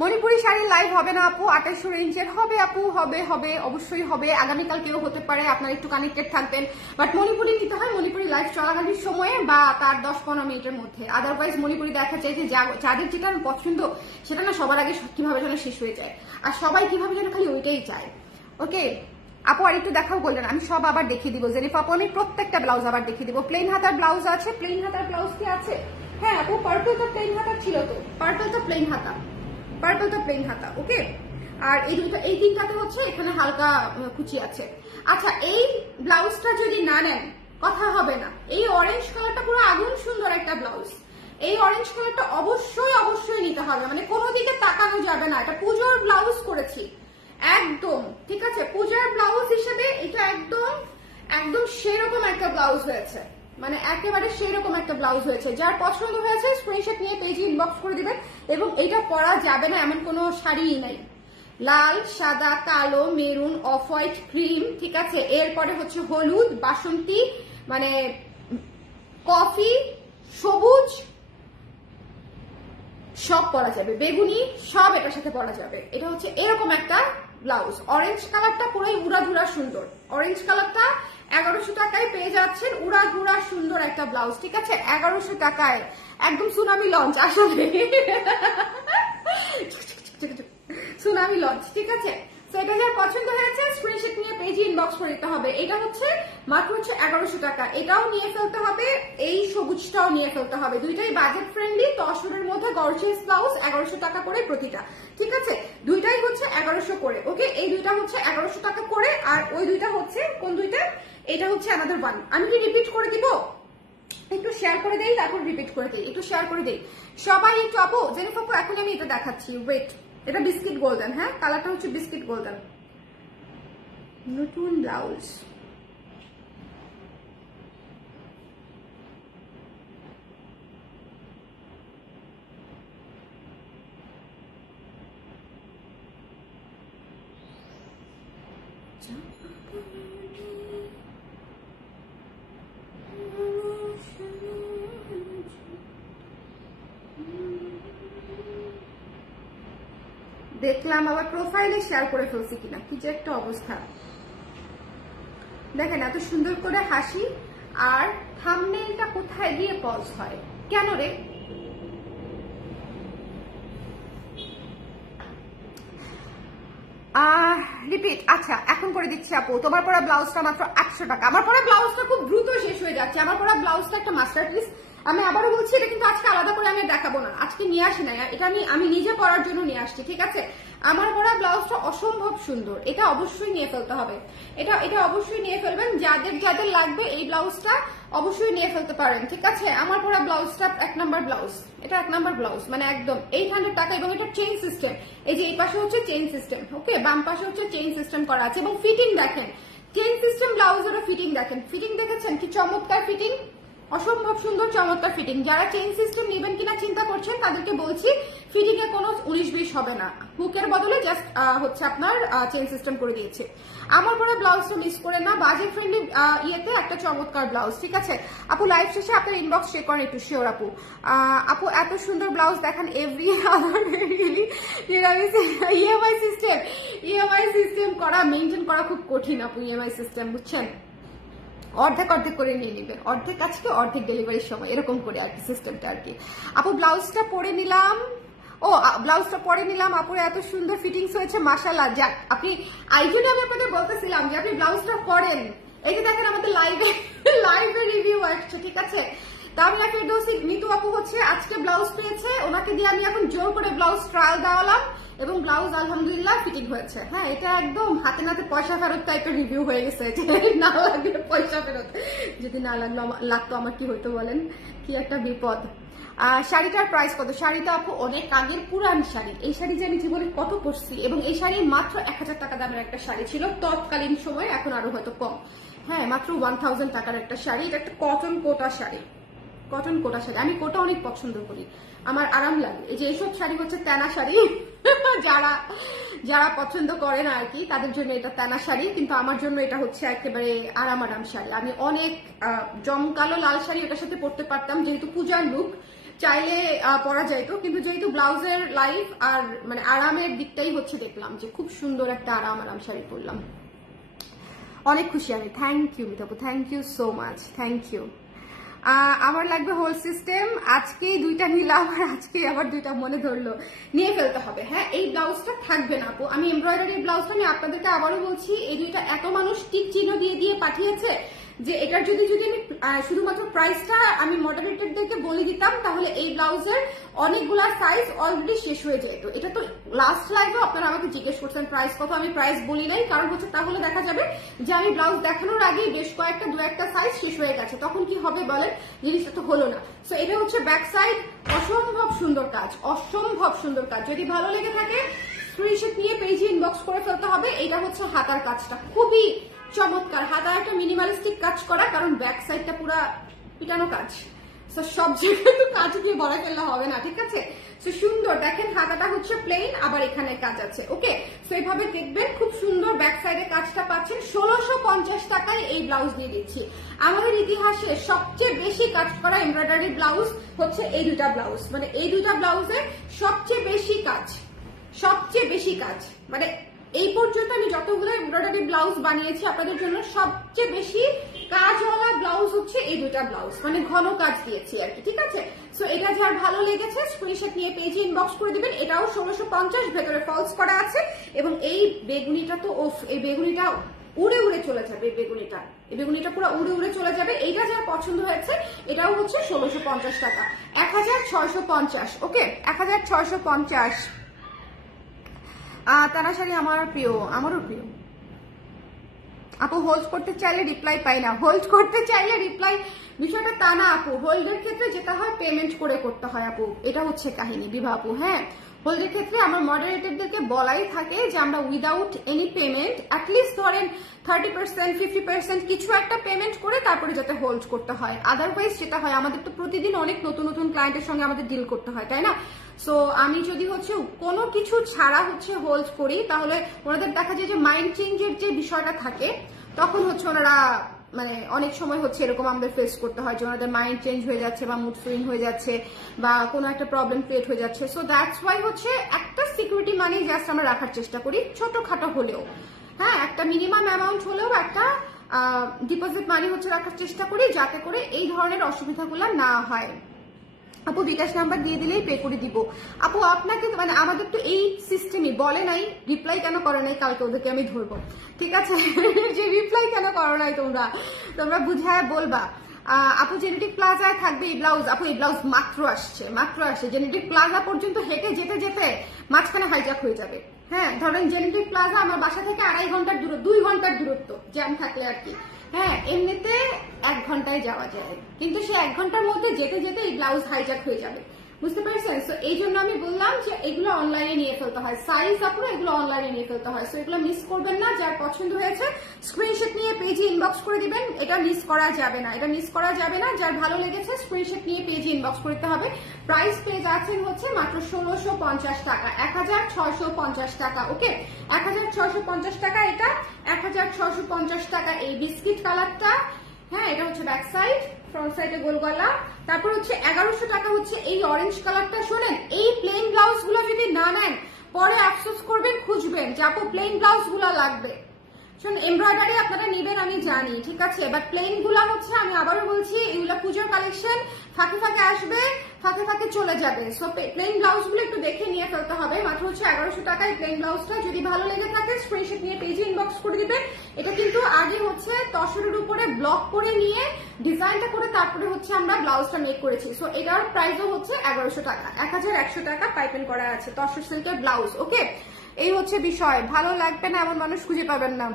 মণিপুরি শাড়ি লাইভ হবে না আপু? 2800 রেঞ্জের হবে আপু, হবে অবশ্যই হবে, আগামীকাল কেউ হতে পারে, আপনারা একটু কানেক্টেড থাকবেন। বাট মণিপুরি নিতে হয় মণিপুরি লাইভ চলাকালীন সময়ে বা তার 10-15 মিনিটের মধ্যে, আদারওয়াইজ মণিপুরি দেখা যায় যে যাদের যেটা পছন্দ সেটা না সবার আগে কিভাবে যেন শেষ হয়ে যায়, আর সবাই কিভাবে যেন খালি ওইটাই চায়। ওকে আপু, আর একটু দেখাও বললেন, আমি সব আবার দেখিয়ে দিব। জেরিফা আপু, আমি প্রত্যেকটা ব্লাউজ আবার দেখিয়ে দিব। প্লেন হাতার ব্লাউজ আছে, প্লেন হাতার ব্লাউজ কি আছে? হ্যাঁ আপু, পার্পলটা প্লেন হাতা ছিল তো, পার্পলটা প্লেন হাতা, ওকে। আর এই তিনটাতে হচ্ছে এখানে হালকা কুচি আছে। আচ্ছা, এই ব্লাউজটা যদি না নেন কথা হবে না। এই অরেঞ্জ কালারটা পুরো আগুন সুন্দর একটা ব্লাউজ, এই অরেঞ্জ কালারটা অবশ্যই নিতে হবে, মানে কোনো দিকে তাকানো যাবে না। এটা পুজোর ব্লাউজ করেছি একদম, ঠিক আছে, পূজার ব্লাউজ হিসেবে এটা একদম সেরকম একটা ব্লাউজ হয়েছে, মানে একেবারে সেরকম একটা ব্লাউজ হয়েছে। যার পছন্দ হয়েছে স্ক্রিনশট নিয়ে পেজে ইনবক্স করে দিবেন। এবং এটা পরা যাবে না এমন কোনো শাড়িই নাই। লাল, সাদা, কালো, মেরুন, অফ হোয়াইট, ক্রিম, ঠিক আছে, এরপরে হচ্ছে হলুদ, বাসন্তী, মানে কফি, সবুজ, সব পরা যাবে, বেগুনি, সব এটার সাথে পরা যাবে। এটা হচ্ছে এরকম একটা ব্লাউজ। অরেঞ্জ কালারটা পুরোই উড়াধুরা সুন্দর, অরেঞ্জ কালারটা 1100 টাকায় পেয়ে যাচ্ছেন, উড়াধুরা সুন্দর একটা ব্লাউজ, ঠিক আছে, 1100 টাকায়, একদম সুনামি লঞ্চ, আসলে সুনামি লঞ্চ, ঠিক আছে। এটা যার পছন্দ হয়েছে স্ক্রিনশট নিয়ে পেজে ইনবক্স করে দিতে হবে। এটা হচ্ছে মাত্র হচ্ছে 1100 টাকা, এটাও নিয়ে ফেলতে হবে, এই সবুজটাও নিয়ে ফেলতে হবে। দুইটাই বাজেট ফ্রেন্ডলি, তসরের মধ্যে গর্জিয়াস ব্লাউজ, 1100 টাকা করে প্রতিটা, ঠিক আছে, দুইটাই হচ্ছে 1100 করে। ওকে, এই দুইটা হচ্ছে 1100 টাকা করে, আর ওই দুইটা হচ্ছে কোন দুইটা, এটা হচ্ছে অ্যানাদার ওয়ান। আমি কি রিপিট করে দিব? একটু শেয়ার করে দেই, তারপর রিপিট করে দেই, একটু শেয়ার করে দেই সবাই একটু। আপু জেনিফা আপু, এখন আমি এটা দেখাচ্ছি, ওয়েট, এটা বিস্কিট গোল্ডেন, হ্যাঁ কালারটা হচ্ছে বিস্কিট গোল্ডেন, নতুন ব্লাউজ। দেখলাম আবার প্রোফাইলে শেয়ার করে ফেলছি কিনা, কি যে একটা অবস্থা। দেখেন এত সুন্দর করে হাসি, আর থাম্বনেইলটা কোথায় গিয়ে পজ হয় কেন রে? রিপিট, আচ্ছা এখন করে দিচ্ছি আপু। তোমার পরা ব্লাউজটা মাত্র 800 টাকা। আমার পরা ব্লাউজটা খুব দ্রুত শেষ হয়ে যাচ্ছে, আমার পরা ব্লাউজটা একটা মাস্টারপিস। আমি আবারও বলছি, এটা কিন্তু আজকে আলাদা করে আমি দেখাবো না, আজকে নিয়ে আসি না, এটা আমি নিজে পরার জন্য নিয়ে আসছি, ঠিক আছে। আমার পরা ব্লাউজটা অসম্ভব সুন্দর, এটা অবশ্যই নিয়ে ফেলতে হবে, এটা অবশ্যই নিয়ে ফেলবেন। যাদের লাগবে এই ব্লাউজটা অবশ্যই নিয়ে ফেলতে পারেন, ঠিক আছে। আমার পরা ব্লাউজটা 1 নাম্বার ব্লাউজ, এটা 1 নাম্বার ব্লাউজ, মানে একদম 800 টাকা। এবং এটা চেইন সিস্টেম, এই যে এই পাশে হচ্ছে চেইন সিস্টেম, ওকে, বাম পাশে হচ্ছে চেইন সিস্টেম করা আছে। এবং ফিটিং দেখেন, চেইন সিস্টেম ব্লাউজের ফিটিং দেখেন, ফিটিং দেখেছেন কি চমৎকার ফিটিং, অসম্ভব সুন্দর চমৎকার ফিটিং। যারা চেইন সিস্টেম নেবেন কিনা চিন্তা করছেন তাদেরকে বলছি, ফিটিং এ কোনো 19-20 হবে না, হুকের বদলে জাস্ট হচ্ছে আপনার চেইন সিস্টেম করে দিয়েছে। আমার পরে ব্লাউজটা মিস করে না, বাজেট ফ্রেন্ডলি ইয়েতে একটা চমৎকার ব্লাউজ, ঠিক আছে। আপু লাইভ শেষে আপনার ইনবক্স চেক করেন একটু, শিওর আপু। আপু এত সুন্দর ব্লাউজ দেখান, এভরি আদার ইএমআই সিস্টেম করা, মেনটেন করা খুব কঠিন আপু, ইএমআই সিস্টেম, বুঝছেন, অর্ধেক করে নিয়ে নিবে, অর্ধেক আজকে অর্ধেক ডেলিভারির সময়, এরকম করে আর কি সিস্টেমটা আর কি। আপু ব্লাউজটা পরে নিলাম, ব্লাউজটা পরে নিলাম, আপুর এত সুন্দর ফিটিংস হয়েছে, মাশাআল্লাহ। যাক, আপনি আইজনে আমি আপনাদের বলতেছিলাম যে আপনি ব্লাউজটা পরেন, এই যে দেখেন আমাদের তামিয়া ফেরদৌসি মিতু আপু হচ্ছে আজকে ব্লাউজ পেয়েছে, ওনাকে দিয়ে আমি এখন জোর করে ব্লাউজ ট্রায়াল দেওয়ালাম এবং ব্লাউজ আলহামদুলিল্লাহ ফিটিং হয়েছে। হ্যাঁ, এটা একদম হাতে নাতে পয়সা ফেরত টাইপের রিভিউ হয়ে গেছে, না লাগলে পয়সা ফেরত, যদি না লাগতো আমার কি হইতো বলেন, কি একটা বিপদ। শাড়িটার প্রাইস কত? শাড়িটা আপু অনেক আগের পুরান শাড়ি, এই শাড়ি যে আমি জীবনে কত পরছি, এবং এই শাড়ি মাত্র 1000 টাকা দামের একটা শাড়ি ছিল তৎকালীন সময়, এখন আরো হয়তো কম। হ্যাঁ, মাত্র 1000 টাকার একটা শাড়ি, এটা একটা কটন কোটা শাড়ি, কটন কোটা শাড়ি। আমি কোটা অনেক পছন্দ করি, আমার আরাম লাগে। এই যে এইসব শাড়ি হচ্ছে তেনা শাড়ি, যারা যারা পছন্দ করে না আর কি, তাদের জন্য এটা তেনা শাড়ি, কিন্তু আমার জন্য এটা হচ্ছে একেবারে আরাম শাড়ি। আমি অনেক জমকালো লাল শাড়ি এটার সাথে পরতে পারতাম, যেহেতু পূজার লুক চাইলে পরা যাইতো, কিন্তু যেহেতু ব্লাউজের লাইফ আর মানে আরামের দিকটাই হচ্ছে দেখলাম যে খুব সুন্দর একটা আরাম শাড়ি পরলাম। অনেক খুশি আমি, থ্যাংক ইউ মিতাপু, thank you so much, thank you. আমার লাগবে হোল সিস্টেম, আজকেই 2টা নিলাম আর আজকেই আবার 2টা মনে ধরলো, নিয়ে ফেলতে হবে। হ্যাঁ, এই ব্লাউজটা থাকবে না আপু, আমি এমব্রয়ডারি ব্লাউজটা আমি আপনাদেরকে আবারও বলছি, এই 2টা এত মানুষ টিক চিহ্ন দিয়ে দিয়ে পাঠিয়েছে যে এটার যদি আমি শুধুমাত্র প্রাইসটা আমি মডারেটরদেরকে বলে দিতাম, তাহলে এই ব্লাউজের অনেকগুলা সাইজ অলরেডি শেষ হয়ে যেত। এটা তো লাস্ট লাইভে আপনারা আমাকে জিজ্ঞেস করছেন প্রাইস কত, আমি প্রাইস বলি নাই, কারণ হচ্ছে তাহলে দেখা যাবে যে আমি ব্লাউজ দেখানোর আগেই বেশ কয়েকটা 2-1টা সাইজ শেষ হয়ে গেছে, তখন কি হবে বলেন, জিনিসটা তো হলো না। সো এটা হচ্ছে ব্যাক সাইড, অসম্ভব সুন্দর কাজ, অসম্ভব সুন্দর কাজ। যদি ভালো লেগে থাকে স্ক্রিনশট নিয়ে পেজে ইনবক্স করে ফেলতে হবে। এটা হচ্ছে হাতার কাজটা খুবই চমৎকার, হাতা একটা মিনিমালিস্টিক কাজ করা, কারণ ব্যাক সাইডটা পুরা পিটানো কাজ, সব জায়গায় তো কাজ গিয়ে বড় ফেললে হবে না, ঠিক আছে। সো সুন্দর দেখেন, হাতাটা হচ্ছে প্লেন, আবার এখানে কাজ আছে, ওকে। সো এইভাবে দেখবেন, খুব সুন্দর ব্যাক সাইডে কাজটা পাচ্ছেন। 1650 টাকায় এই ব্লাউজ দিয়ে দিচ্ছি। আমাদের ইতিহাসে সবচেয়ে বেশি কাজ করা এমব্রয়ডারি ব্লাউজ হচ্ছে এই 2টা ব্লাউজ, মানে এই 2টা ব্লাউজে সবচেয়ে বেশি কাজ, সবচেয়ে বেশি কাজ, মানে এই পর্যন্ত আমি যতগুলো এমব্রয়ডারি ব্লাউজ বানিয়েছি আপনাদের জন্য সবচেয়ে বেশি কাজওয়ালা ব্লাউজ হচ্ছে এই 2টা ব্লাউজ, মানে ঘন কাজ দিয়েছি আর কি, ঠিক আছে। সো এটা যার ভালো লেগেছে স্ক্রিনশট নিয়ে পেজে ইনবক্স করে দিবেন। এটাও 1650, ভেতরে ফলস করা আছে, এবং এই বেগুনিটা তো এই বেগুনিটা উড়ে উড়ে চলে যাবে, এই বেগুনিটা পুরো উড়ে উড়ে চলে যাবে। এইটা যার পছন্দ হয়েছে এটাও হচ্ছে 1650 টাকা, 1650, ওকে, 1650। তারা শাড়ি আমার প্রিয়, আমারও প্রিয় আপু। হোল্ড করতে চাইলে রিপ্লাই পাই না, হোল্ড করতে চাইলে রিপ্লাই, বিষয়টা তা না আপু। হোল্ডের ক্ষেত্রে যেটা হয় পেমেন্ট করে করতে হয় আপু, এটা হচ্ছে কাহিনী বিভা আপু। হ্যাঁ, হোল্ডের ক্ষেত্রে আমার মডারেটরদেরকে বলাই থাকে যে আমরা উইদাউট এনি পেমেন্ট, অ্যাটলিস্ট ধরেন 30%, 50% কিছু একটা পেমেন্ট করে তারপরে যাতে হোল্ড করতে হয়। আদারওয়াইজ যেটা হয়, আমাদের তো প্রতিদিন অনেক নতুন নতুন ক্লায়েন্টের সঙ্গে আমাদের ডিল করতে হয়, তাই না। সো আমি যদি হচ্ছে কোনো কিছু ছাড়া হচ্ছে হোল্ড করি, তাহলে ওনাদের দেখা যায় যে মাইন্ড চেঞ্জের যে বিষয়টা থাকে, তখন হচ্ছে ওনারা মানে অনেক সময় হচ্ছে এরকম আমাদের ফেস করতে হয় যে ওনাদের মাইন্ড চেঞ্জ হয়ে যাচ্ছে বা মুড সুইং হয়ে যাচ্ছে বা কোনো একটা প্রবলেম ক্রিয়েট হয়ে যাচ্ছে। সো দ্যাটস ওয়াই হচ্ছে একটা সিকিউরিটি মানি জাস্ট আমরা রাখার চেষ্টা করি, ছোটখাটো হলেও। হ্যাঁ, একটা মিনিমাম অ্যামাউন্ট হলেও একটা ডিপোজিট মানি হচ্ছে রাখার চেষ্টা করি, যাতে করে এই ধরনের অসুবিধাগুলো না হয়। আপু বিকাশ নাম্বার দিয়ে দিলেই পে করে দিব। আপু আপনাকে মানে আমাদের তো এই সিস্টেমই, বলে নাই রিপ্লাই কেন করো নাই, কালকে ওদেরকে আমি ধরবো, ঠিক আছে। যে রিপ্লাই কেন করো নাই তোমরা বুঝায় বলবা। আপু জেনেটিক প্লাজায় থাকবে এই ব্লাউজ। আপু এই ব্লাউজ মাত্র আসছে জেনেটিক প্লাজা পর্যন্ত হেঁটে যেতে যেতে মাঝখানে হাইজ্যাক হয়ে যাবে। হ্যাঁ, ধরেন জেনেটিক প্লাজা আমার বাসা থেকে 2.5 ঘন্টার দূরত্ব, 2 ঘন্টার দূরত্ব জ্যাম থাকলে আর কি। হ্যাঁ, এমনিতে 1 ঘন্টায় যাওয়া যায়, কিন্তু সে 1 ঘন্টার মধ্যে যেতে যেতে এই ব্লাউজ হাইজ্যাক হয়ে যাবে, বুঝতে পারছেন। সো এই জন্য আমি বললাম যে এগুলো অনলাইনে নিয়ে ফেলতে হয়, সাইজ আপনার এগুলো অনলাইনে নিয়ে ফেলতে হয়। সো এগুলো মিস করবেন না, যার পছন্দ হয়েছে স্ক্রিনশট নিয়ে পেজে ইনবক্স করে দিবেন। এটা মিস করা যাবে না, যার ভালো লেগেছে স্ক্রিনশট নিয়ে পেজে ইনবক্স করতে হবে। প্রাইস পেয়ে যাচ্ছেন হচ্ছে মাত্র 1650 টাকা, 1650 টাকা, ওকে, 1650 টাকা। এটা 1650 টাকা। এই বিস্কিট কালারটা, হ্যাঁ, এটা হচ্ছে ব্যাক সাইড, ফ্রন্ট সাইডে গোল গলা। তারপর হচ্ছে 1100 টাকা হচ্ছে এই অরেঞ্জ কালারটা। শোনেন, এই প্লেন ব্লাউজ গুলো যদি না নেন পরে আফসোস করবেন, খুঁজবেন যে আপু প্লেন ব্লাউজ গুলো লাগবে। এমব্রয়ডারি আপনারা নেবেন আমি জানি, ঠিক আছে, বাট প্লেন গুলা হচ্ছে আমি আবারও বলছি এগুলা পুজোর কালেকশন, ফাঁকে ফাঁকে আসবে, ফাঁকে ফাঁকে চলে যাবে। সো প্লেন ব্লাউজ গুলো একটু দেখে নিয়ে ফেলতে হবে। মাত্র হচ্ছে 1100 টাকায় প্লেন ব্লাউজটা। যদি ভালো লেগে থাকে স্ক্রিনশট নিয়ে পেজে ইনবক্স করে দিবেন। এটা কিন্তু আগে হচ্ছে তসরের উপরে ব্লক করে নিয়ে ডিজাইনটা করে তারপরে হচ্ছে আমরা ব্লাউজটা মেক করেছি। সো এটার প্রাইসও হচ্ছে 1100 টাকা, 1100 টাকা পাইপেন করা আছে তসর সিল্কের ব্লাউজ। ওকে, এই হচ্ছে বিষয়। ভালো লাগবে না এমন মানুষ খুঁজে পাবেন না।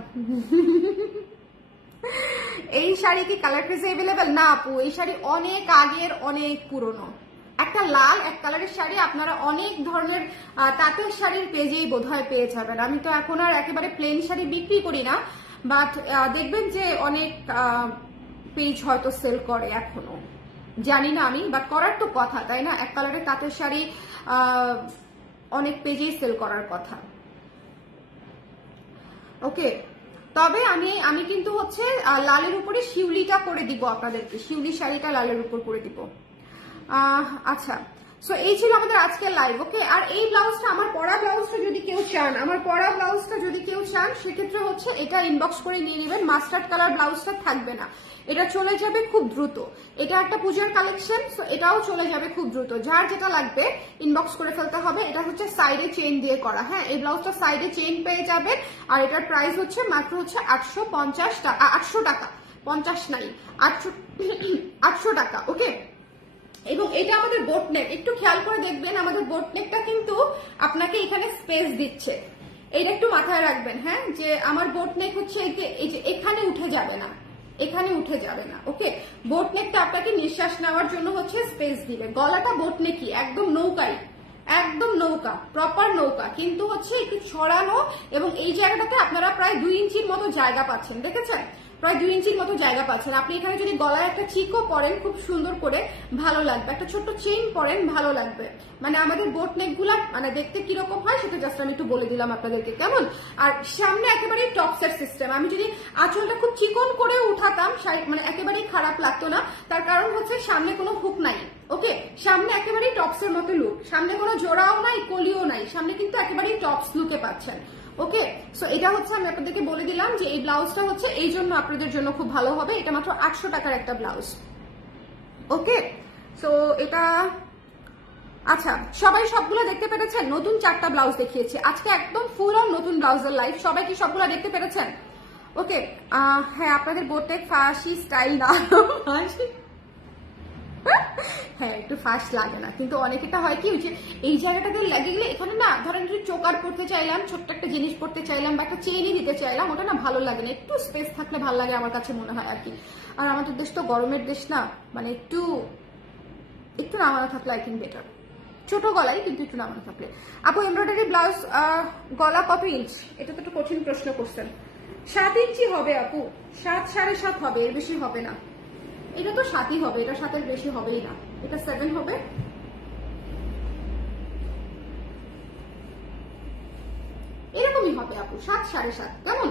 এই শাড়ি কি কালার প্রেসে এভেলেবেল? না আপু, এই শাড়ি অনেক আগের, অনেক পুরনো। একটা লাল এক কালারের শাড়ি আপনারা অনেক ধরনের তাঁতের শাড়ির পেজেই বোধহয় পেয়ে যাবেন। আমি তো এখন আর একেবারে প্লেন শাড়ি বিক্রি করি না, বাট দেখবেন যে অনেক পেজ হয়তো সেল করে এখনো, জানি না আমি, বাট করার তো কথা, তাই না? এক কালারের তাঁতের শাড়ি অনেক পেজেই সেল করার কথা। ওকে, তবে আমি কিন্তু হচ্ছে লালের উপরে শিউলিটা করে দিব আপনাদেরকে, শিউলি শাড়িটা লালের উপর করে দিব। আচ্ছা, সো এই ছিল আমাদের আজকের লাইভ। ওকে, আর এই ব্লাউজটা আমার পরা ব্লাউজটা যদি কেউ চান, আমার পরা ব্লাউজটা যদি কেউ চান সেক্ষেত্রে হচ্ছে এটা ইনবক্স করে নিয়ে নেবেন। মাস্টার্ড কালার ব্লাউজটা থাকবে না, এটা চলে যাবে খুব দ্রুত। এটা একটা পূজার কালেকশন, সো এটাও চলে যাবে খুব দ্রুত। যার যেটা লাগবে ইনবক্স করে ফেলতে হবে। এটা হচ্ছে সাইডে চেইন দিয়ে করা, হ্যাঁ, এই ব্লাউজটা সাইডে চেইন পেয়ে যাবেন। আর এটার প্রাইস হচ্ছে মাত্র হচ্ছে 850 টাকা, 800 টাকা, 50 নাই, 800 টাকা। ওকে, এবং এটা আমাদের বোট নেক, একটু খেয়াল করে দেখবেন আমাদের বোট নেকটা কিন্তু আপনাকে এখানে স্পেস দিচ্ছে, এইটা একটু মাথায় রাখবেন, হ্যাঁ, যে আমার বোট নেক হচ্ছে এই যে এখানে উঠে যাবে না, এখানে উঠে যাবে না। ওকে, বোট নেকটা আপনাকে নিঃশ্বাস নেওয়ার জন্য হচ্ছে স্পেস দিবে। গলাটা বোট নেকই, একদম নৌকাই, একদম নৌকা, প্রপার নৌকা, কিন্তু হচ্ছে একটু ছড়ানো। এবং এই জায়গাটাতে আপনারা প্রায় 2 ইঞ্চির মতো জায়গা পাচ্ছেন, দেখেছেন? প্রায় 2 ইঞ্চির মতো জায়গা পাচ্ছেন। আপনি এখানে যদি গলায় একটা চিকও পরেন খুব সুন্দর করে, ভালো লাগবে। একটা ছোট্ট চেইন পরেন, ভালো লাগবে। মানে আমাদের বোট নেক গুলা মানে দেখতে কিরকম হয় সেটা জাস্ট আমি একটু বলে দিলাম আপনাদেরকে, কেমন? আর সামনে একেবারে টপসের সিস্টেম। আমি যদি আঁচলটা খুব চিকন করে উঠাতাম মানে একেবারেই খারাপ লাগতো না, তার কারণ হচ্ছে সামনে কোনো হুক নাই। ওকে, সামনে একেবারেই টপসের মতো লুক, সামনে কোনো জোড়াও নাই, কলিও নাই, সামনে কিন্তু একেবারেই টপস লুকে পাচ্ছেন। ওকে, সো এটা হচ্ছে আমি আপনাদেরকে বলে দিলাম যে এই ব্লাউজটা হচ্ছে এই জন্য আপনাদের জন্য খুব ভালো হবে। এটা মাত্র 800 টাকার একটা ব্লাউজ। ওকে, সো এটা আচ্ছা, সবাই সবগুলো দেখতে পেরেছেন? নতুন 4টা ব্লাউজ দেখিয়েছি আজকে, একদম ফুল অন নতুন ব্লাউজের লাইভ। সবাই কি সবগুলো দেখতে পেরেছেন? ওকে, হ্যাঁ, আপনাদের বোটেক ফাঁসি স্টাইল না, হ্যাঁ, একটু ফাস্ট লাগে না, কিন্তু অনেকেটা হয় কি যে এই জায়গাটাতে লাগে গেলে এখানে না, ধরেন যদি চোকার পড়তে চাইলাম, ছোট্ট একটা জিনিস পড়তে চাইলাম বা একটা চেইনই দিতে চাইলাম, ওটা না ভালো লাগে না। একটু স্পেস থাকলে ভালো লাগে আমার কাছে মনে হয় আর কি। আর আমাদের দেশ তো গরমের দেশ না, মানে একটু নামানো থাকলে আই থিঙ্ক বেটার। ছোট গলায় কিন্তু একটু নামানো থাকলে। আপু, এমব্রয়ডারি ব্লাউজ গলা কত ইঞ্চ? এটা তো একটু কঠিন প্রশ্ন করছেন। 7 ইঞ্চি হবে আপু, 7 7.5 হবে, এর বেশি হবে না। এটা তো 7ই হবে, এটা 7-এর বেশি হবেই না, এটা 7 হবে। এরকমই হবে আপু, 7 7.5, কেমন?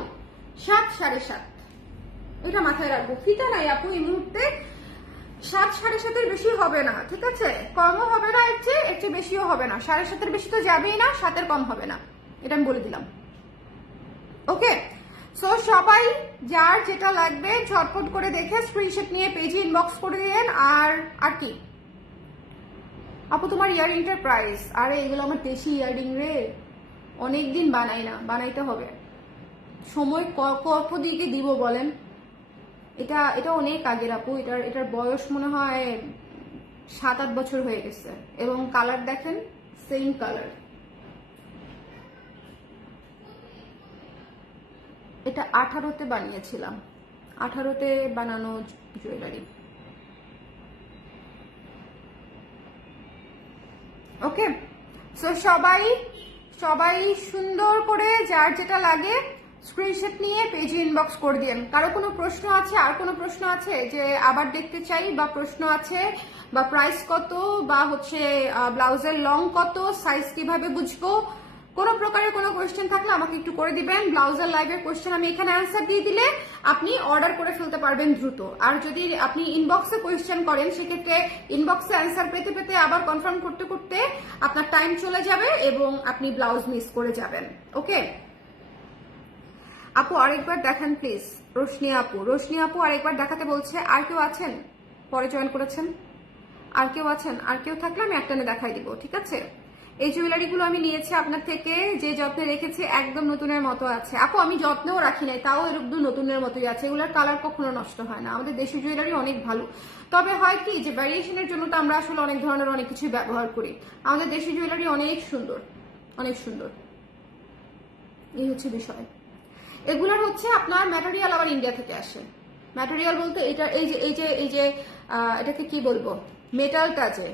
7 7.5, এটা মাথায় রাখবো। ফিতা নাই আপু এই মুহূর্তে, 7 7.5-এর বেশি হবে না, ঠিক আছে? কমও হবে না, এর চেয়ে বেশিও হবে না। 7.5-এর বেশি তো যাবেই না, 7-এর কম হবে না, এটা আমি বলে দিলাম। ওকে, সো সবাই যার যেটা লাগবে ঝটপট করে দেখে স্ক্রিনশট নিয়ে পেজে ইনবক্স করে দিন। আর কি আপু, তোমার ইয়াররিংটার প্রাইস? আরে এগুলো আমার দেশি ইয়াররিং রে, অনেকদিন বানাই না, বানাইতে হবে। সময় কত দিকে দিব বলেন? এটা অনেক আগের আপু, এটার বয়স মনে হয় 7-8 বছর হয়ে গেছে। এবং কালার দেখেন, সেম কালার। এটা 18-তে বানিয়েছিলাম, 18-তে বানানো জুয়েলারি। ওকে, সো সবাই সুন্দর করে যার যেটা লাগে স্ক্রিনশট নিয়ে পেজে ইনবক্স করে দিন। কারো কোনো প্রশ্ন আছে? আর কোনো প্রশ্ন আছে যে আবার দেখতে চাই, বা প্রশ্ন আছে, বা প্রাইস কত, বা হচ্ছে ব্লাউজের লং কত, সাইজ কিভাবে বুঝবো, কোনো প্রকারের কোনো কোয়েশ্চেন থাকলে আমাকে একটু করে দিবেন। ব্লাউজের লাইভের কোয়েশ্চেন আমি এখানে অ্যান্সার দিয়ে দিলে আপনি অর্ডার করে ফেলতে পারবেন দ্রুত। আর যদি আপনি ইনবক্সে কোয়েশ্চেন করেন সেক্ষেত্রে ইনবক্সে অ্যান্সার পেতে পেতে আবার কনফার্ম করতে করতে আপনার টাইম চলে যাবে এবং আপনি ব্লাউজ মিস করে যাবেন। ওকে, আপু আরেকবার দেখান প্লিজ। রোশনি আপু আরেকবার দেখাতে বলছে। আর কেউ আছেন পরে জয়েন করেছেন? আর কেউ আছেন? আর কেউ থাকলে আমি একটানে দেখাই দিব, ঠিক আছে? এই জুয়েলারি গুলো আমি নিয়েছি আপনার থেকে, যে যত্নে রেখেছি একদম নতুনের মতো আছে। আপু আমি যত্নেও রাখি নাই, তাও এরকম নতুনের মতোই আছে। এগুলোর কালার কখনো নষ্ট হয় না। আমাদের দেশি জুয়েলারি অনেক ভালো। তবে হয় কি যে ভ্যারিয়েশনের জন্য তো আমরা আসলে অনেক ধরনের অনেক কিছু ব্যবহার করি। আমাদের দেশি জুয়েলারি অনেক সুন্দর, অনেক সুন্দর। এই হচ্ছে বিষয়। এগুলোর হচ্ছে আপনার ম্যাটেরিয়াল আবার ইন্ডিয়া থেকে আসে। ম্যাটেরিয়াল বলতে এটা এই যে এটাকে কি বলবো, মেটালটা যে,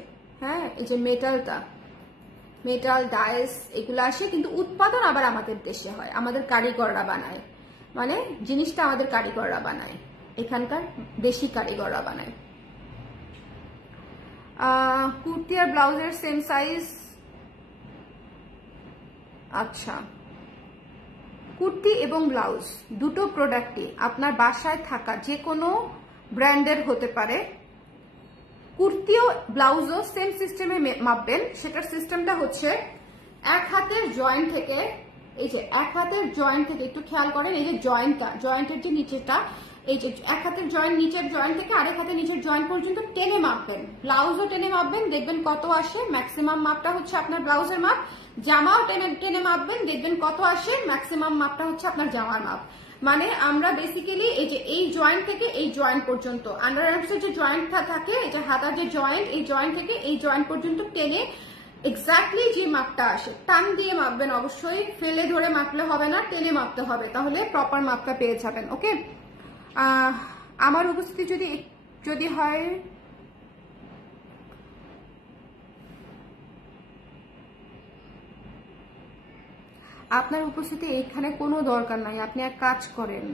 হ্যাঁ এই যে মেটাল ডাইস এগুলো আসে, কিন্তু উৎপাদন আবার আমাদের দেশে হয়, আমাদের কারিগররা বানায়। মানে জিনিসটা আমাদের কারিগররা বানায়, এখানকার দেশি কারিগররা বানায়। কুর্তি আর ব্লাউজের সেম সাইজ। আচ্ছা, কুর্তি এবং ব্লাউজ দুটো প্রোডাক্টই আপনার বাসায় থাকা যে কোনো ব্র্যান্ডের হতে পারে। কুর্তিও ব্লাউজও সেম সিস্টেমে মাপবেন। সেটার সিস্টেমটা হচ্ছে এক হাতের জয়েন্ট থেকে, এই যে এক হাতের জয়েন্ট থেকে একটু খেয়াল করেন, এই যে জয়েন্টের যে নিচেটা, এই যে এক হাতের জয়েন্ট, নিচের জয়েন্ট থেকে আরেক হাতের নিচের জয়েন্ট পর্যন্ত টেনে মাপবেন। ব্লাউজও টেনে মাপবেন, দেখবেন কত আসে। ম্যাক্সিমাম মাপটা হচ্ছে আপনার ব্লাউজের মাপ। জামাও টেনে মাপবেন, দেখবেন কত আসে। ম্যাক্সিমাম মাপটা হচ্ছে আপনার জামার মাপ। মানে আমরা বেসিক্যালি এই যে এই জয়েন্ট থেকে এই জয়েন্ট পর্যন্ত, আন্ডার আর্মসের যে জয়েন্টটা থাকে, এই যে হাতার যে জয়েন্ট, এই জয়েন্ট থেকে এই জয়েন্ট পর্যন্ত টেনে এক্স্যাক্টলি যে মাপটা আসে, টান দিয়ে মাপবেন অবশ্যই, ফেলে ধরে মাপলে হবে না, টেনে মাপতে হবে, তাহলে প্রপার মাপটা পেয়ে যাবেন। ওকে, আমার উপস্থিতি যদি হয়, আপনার উপস্থিতি এখানে কোনো দরকার নাই। আপনি এক কাজ করেন,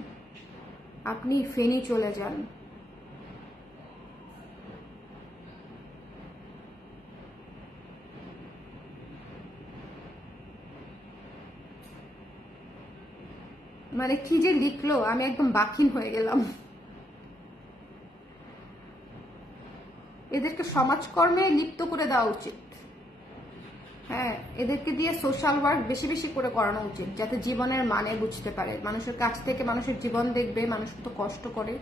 আপনি ফেনী চলে যান। মানে কি যে লিখলো, আমি একদম বাকিন হয়ে গেলাম। এদেরকে সমাজকর্মে লিপ্ত করে দেওয়া উচিত। হ্যাঁ, এদেরকে দিয়ে সোশ্যাল ওয়ার্ক বেশি বেশি করে করানো উচিত, যাতে জীবনের মানে বুঝতে পারে। মানুষের কাছ থেকে মানুষের জীবন দেখবে, মানুষ কত কষ্ট করে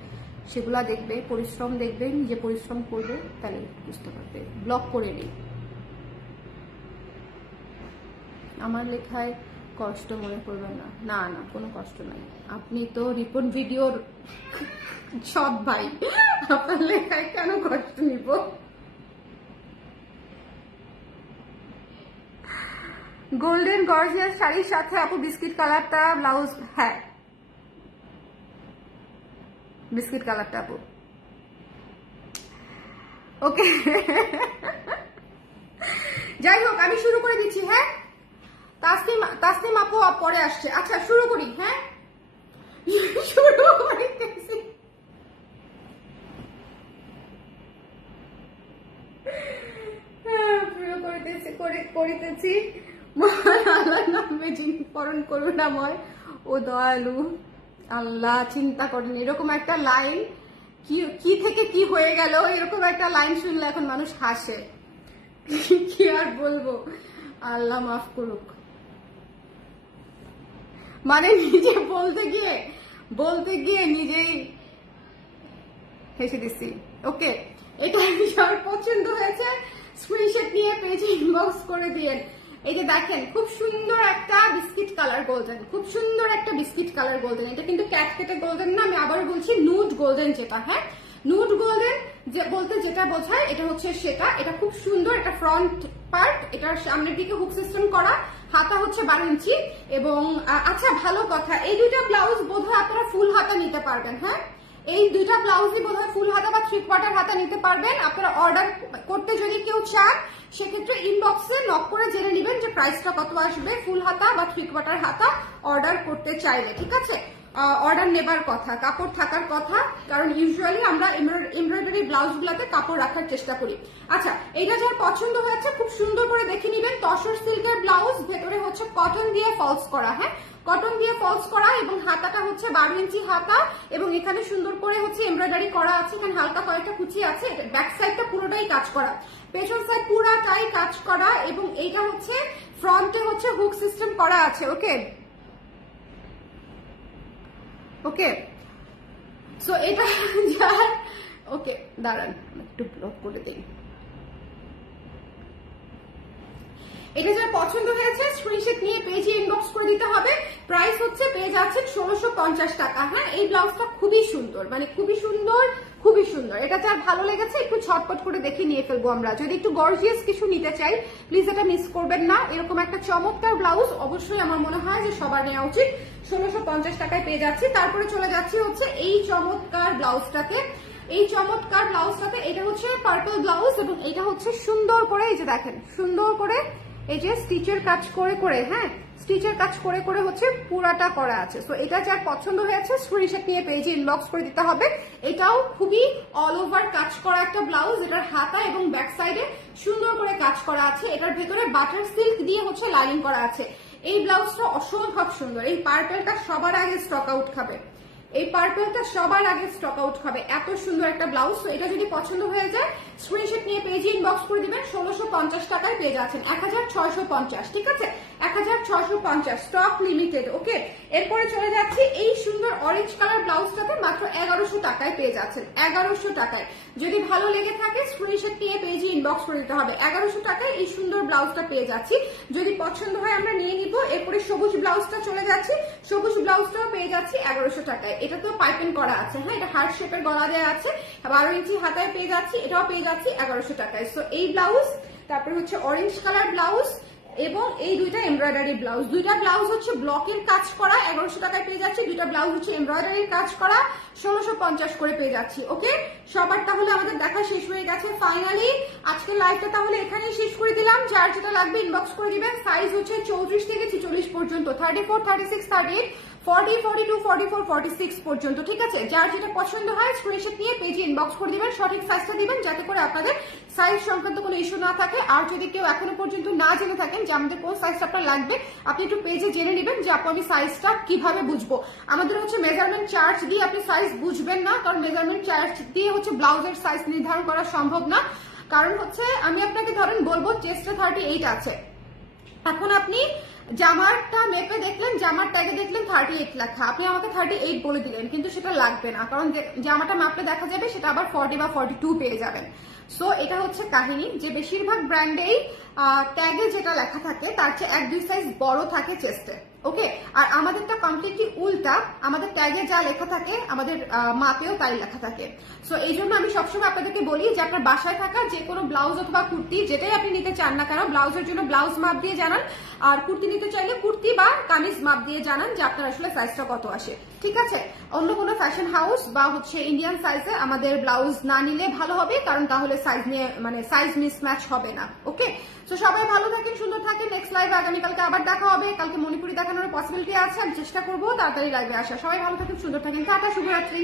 সেগুলা দেখবে, পরিশ্রম দেখবে, নিজে পরিশ্রম করবে, তাহলে বুঝতে পারবে। ব্লক করে নিই। আমার লেখায় কষ্ট মনে করবেন না। না না, কোনো কষ্ট নাই। আপনি তো রিপোর্ট ভিডিওর সব ভাই, আপনার লেখায় কেন কষ্ট নিব? গোল্ডেন গর্জিয়াস শাড়ির সাথে আপু বিস্কিট কালারটা ব্লাউজ। হ্যাঁ, বিস্কিট কালারটা আপু। ওকে, যাই হোক আমি শুরু করে দিচ্ছি। হ্যাঁ, তাসনিম আপু পরে আসছে। আচ্ছা শুরু করি। হ্যাঁ, শুরু করিতেছি। করিতেছি। আল্লাহ নামে পরণ করুণাময় ও দয়ালু। আল্লাহ, চিন্তা করেন এরকম একটা লাইন কি থেকে কি হয়ে গেল, এরকম একটা লাইন শুনলে এখন মানুষ হাসে। কি আর বলবো, আল্লাহ মাফ করুক। মানে নিজে বলতে গিয়ে নিজেই হেসে দিচ্ছি। ওকে, এটা সবার পছন্দ হয়েছে স্ক্রিনশট নিয়ে পেজে ইনবক্স করে দিয়েন। এই যে দেখেন, খুব সুন্দর একটা বিস্কিট কালার গোল্ডেন, খুব সুন্দর একটা বিস্কিট কালার গোল্ডেন। এটা কিন্তু ক্যাটকেটে গোল্ডেন না, আমি আবার বলছি নুড গোল্ডেন যেটা। হ্যাঁ, নুড গোল্ডেন যে বলতে যেটা বোঝায় এটা হচ্ছে সেটা। এটা খুব সুন্দর, এটা ফ্রন্ট পার্ট, এটার সামনের দিকে হুক সিস্টেম করা, হাতা হচ্ছে 12 ইঞ্চি। এবং আচ্ছা ভালো কথা, এই দুইটা ব্লাউজ বোধহয় আপনারা ফুল হাতা নিতে পারবেন। হ্যাঁ, এই দুইটা ব্লাউজই বোধহয় ফুল হাতা বা 3/4 হাতা নিতে পারবেন। আপনারা অর্ডার করতে যদি কেউ চান, সেক্ষেত্রে ইনবক্সে নক করে জেনে নেবেন যে প্রাইসটা কত আসবে ফুল হাতা বা 3/4 হাতা অর্ডার করতে চাইলে। ঠিক আছে, অর্ডার নেবার কথা, কাপড় থাকার কথা, কারণ ইউজুয়ালি আমরা এমব্রয়ডারি ব্লাউজ গুলাতে কাপড় রাখার চেষ্টা করি। আচ্ছা, এটা যার পছন্দ হয়েছে খুব সুন্দর করে দেখে নিবেন। তসর সিল্কের ব্লাউজ, ভেতরে হচ্ছে কটন দিয়ে ফলস করা। হ্যাঁ, কটন দিয়ে ফলস করা, এবং হাতাটা হচ্ছে 12 ইঞ্চি হাতা, এবং এখানে সুন্দর করে হচ্ছে এমব্রয়ডারি করা আছে। এখানে হালকা কয়েকটা কুচি আছে। ব্যাক সাইডটা পুরোটাই কাজ করা, পেছন সাইড পুরাটাই কাজ করা, এবং এইটা হচ্ছে ফ্রন্টে হচ্ছে হুক সিস্টেম করা আছে। ওকে, ওকে, সো এটা যার, ওকে দাঁড়ান একটু ব্লক করে দিই। এটা যার পছন্দ হয়েছে স্ক্রিনশট নিয়ে পেজে ইনবক্স করে দিতে হবে। প্রাইস হচ্ছে পেয়ে যাচ্ছেন 1650 টাকা। হ্যাঁ, এই ব্লাউজটা খুবই সুন্দর, মানে খুবই সুন্দর, খুবই সুন্দর। এটা যার ভালো লেগেছে একটু ছটপট করে দেখে নিয়ে ফেলবো আমরা। যদি একটু গর্জিয়াস কিছু নিতে চাই প্লিজ এটা মিস করবেন না। এরকম একটা চমৎকার ব্লাউজ অবশ্যই আমার মনে হয় যে সবার নেওয়া উচিত। 1650 টাকায় পেয়ে যাচ্ছি। তারপরে চলে যাচ্ছি হচ্ছে এই চমৎকার ব্লাউজটাতে। এই চমৎকার ব্লাউজটাতে এটা হচ্ছে পার্পল ব্লাউজ এবং এটা হচ্ছে সুন্দর করে, এই যে দেখেন সুন্দর করে এই যে স্টিচের কাজ করে করে, হ্যাঁ স্টিচের কাজ করে করে হচ্ছে পুরাটা করা আছে। সো এটা যার পছন্দ হয়েছে স্ক্রিনশট নিয়ে পেজে ইনবক্স করে দিতে হবে। এটাও খুবই অল ওভার কাজ করা একটা ব্লাউজ। এটার হাতা এবং ব্যাক সাইডে সুন্দর করে কাজ করা আছে। এটার ভেতরে বাটার সিল্ক দিয়ে হচ্ছে লাইনিং করা আছে। এই ব্লাউজটা অসম্ভব সুন্দর। এই পার্পলটা সবার আগে স্টক আউট খাবে, এই পার্পলটা সবার আগে স্টক আউট হবে। এত সুন্দর একটা ব্লাউজ। তো এটা যদি পছন্দ হয়ে যায় স্ক্রিনশট নিয়ে পেজে ইনবক্স করে দিবেন। 1650 টাকায় পেয়ে যাচ্ছেন। 1650, ঠিক আছে, 1650, স্টক লিমিটেড। ওকে, এরপরে চলে যাচ্ছি এই সুন্দর অরেঞ্জ কালার ব্লাউজটাতে মাত্র 1100 টাকায় পেয়ে যাচ্ছেন। 1100 টাকায় যদি ভালো লেগে থাকে স্ক্রিনশট নিয়ে পেজে ইনবক্স করে দিতে হবে। 1100 টাকায় এই সুন্দর ব্লাউজটা পেয়ে যাচ্ছি। যদি পছন্দ হয় আমরা নিয়ে নিব। এরপরে সবুজ ব্লাউজটা চলে যাচ্ছি। সবুজ ব্লাউজটাও পেয়ে যাচ্ছি 1100 টাকায়। এটা তো পাইপিং করা আছে, হ্যাঁ এটা হার্ট শেপের গলা দেওয়া আছে, 12 ইঞ্চি হাতায় পেয়ে যাচ্ছি। এটাও পেয়ে যাচ্ছি 1100 টাকায়। সো এই ব্লাউজ, তারপরে হচ্ছে অরেঞ্জ কালার ব্লাউজ এবং এই দুইটা এমব্রয়ডারি ব্লাউজ। দুইটা ব্লাউজ হচ্ছে ব্লকের কাজ করা, 1100 টাকায় পেয়ে যাচ্ছি। দুইটা ব্লাউজ হচ্ছে এমব্রয়ডারির কাজ করা, 1650 করে পেয়ে যাচ্ছি। ওকে, সবার তাহলে আমাদের দেখা শেষ হয়ে গেছে ফাইনালি। আজকের লাইভটা তাহলে এখানেই শেষ করে দিলাম। যার যেটা লাগবে ইনবক্স করে দিবেন। সাইজ হচ্ছে 34 থেকে 46 পর্যন্ত, 34, 36, 38, 40, 42, 44, 46 পর্যন্ত, ঠিক আছে। যার যেটা পছন্দ হয় স্ক্রিনশট নিয়ে পেজে ইনবক্স করে দিবেন। সঠিক সাইজটা দিবেন যাতে করে আপনাদের সাইজ সংক্রান্ত কোনো ইস্যু না থাকে। আর যদি কেউ এখনো পর্যন্ত না জেনে থাকেন যে আমাদের কোন সাইজটা আপনার লাগবে, আপনি একটু পেজে জেনে নেবেন যে আপনি সাইজটা কিভাবে বুঝবো। আমাদের হচ্ছে মেজারমেন্ট চার্ট দিয়ে আপনি সাইজ বুঝবেন না, কারণ মেজারমেন্ট চার্ট দিয়ে হচ্ছে ব্লাউজের সাইজ নির্ধারণ করা সম্ভব না। কারণ হচ্ছে আমি আপনাকে ধরেন বলবো চেস্টে 38 আছে, এখন আপনি জামারটা মেপে দেখলেন, জামার ট্যাগে দেখলেন 38 লেখা, আপনি আমাকে 38 বলে দিলেন, কিন্তু সেটা লাগবে না, কারণ জামাটা মাপলে দেখা যাবে সেটা আবার 40 বা 42 পেয়ে যাবেন। সো এটা হচ্ছে কাহিনী যে বেশিরভাগ ব্র্যান্ডেই ট্যাগে যেটা লেখা থাকে তার চেয়ে 1-2 সাইজ বড় থাকে চেস্টে। ওকে, আর আমাদেরটা কমপ্লিটলি উল্টা, আমাদের ট্যাগে যা লেখা থাকে আমাদের মাপেও তাই লেখা থাকে। সো এই জন্য আমি সবসময় আপনাদেরকে বলি যে আপনার বাসায় থাকা যে কোনো ব্লাউজ অথবা কুর্তি যেটাই আপনি নিতে চান না কেন, ব্লাউজের জন্য ব্লাউজ মাপ দিয়ে জানান, আর কুর্তি নিতে চাইলে কুর্তি বা কামিজ মাপ দিয়ে জানান যে আপনার আসলে সাইজটা কত আসে, ঠিক আছে। অন্য কোনো ফ্যাশন হাউস বা হচ্ছে ইন্ডিয়ান সাইজে আমাদের ব্লাউজ না নিলে ভালো হবে, কারণ তাহলে সাইজ নিয়ে মানে সাইজ মিসম্যাচ হবে না। ওকে, তো সবাই ভালো থাকেন, সুন্দর থাকেন। নেক্সট লাইভ আগামীকালকে আবার দেখা হবে। কালকে মণিপুরি দেখানোর পসিবিলিটি আছে, আমি চেষ্টা করবো তাড়াতাড়ি লাইভে আসা। সবাই ভালো থাকেন, সুন্দর থাকেন, টাটা, শুভরাত্রি।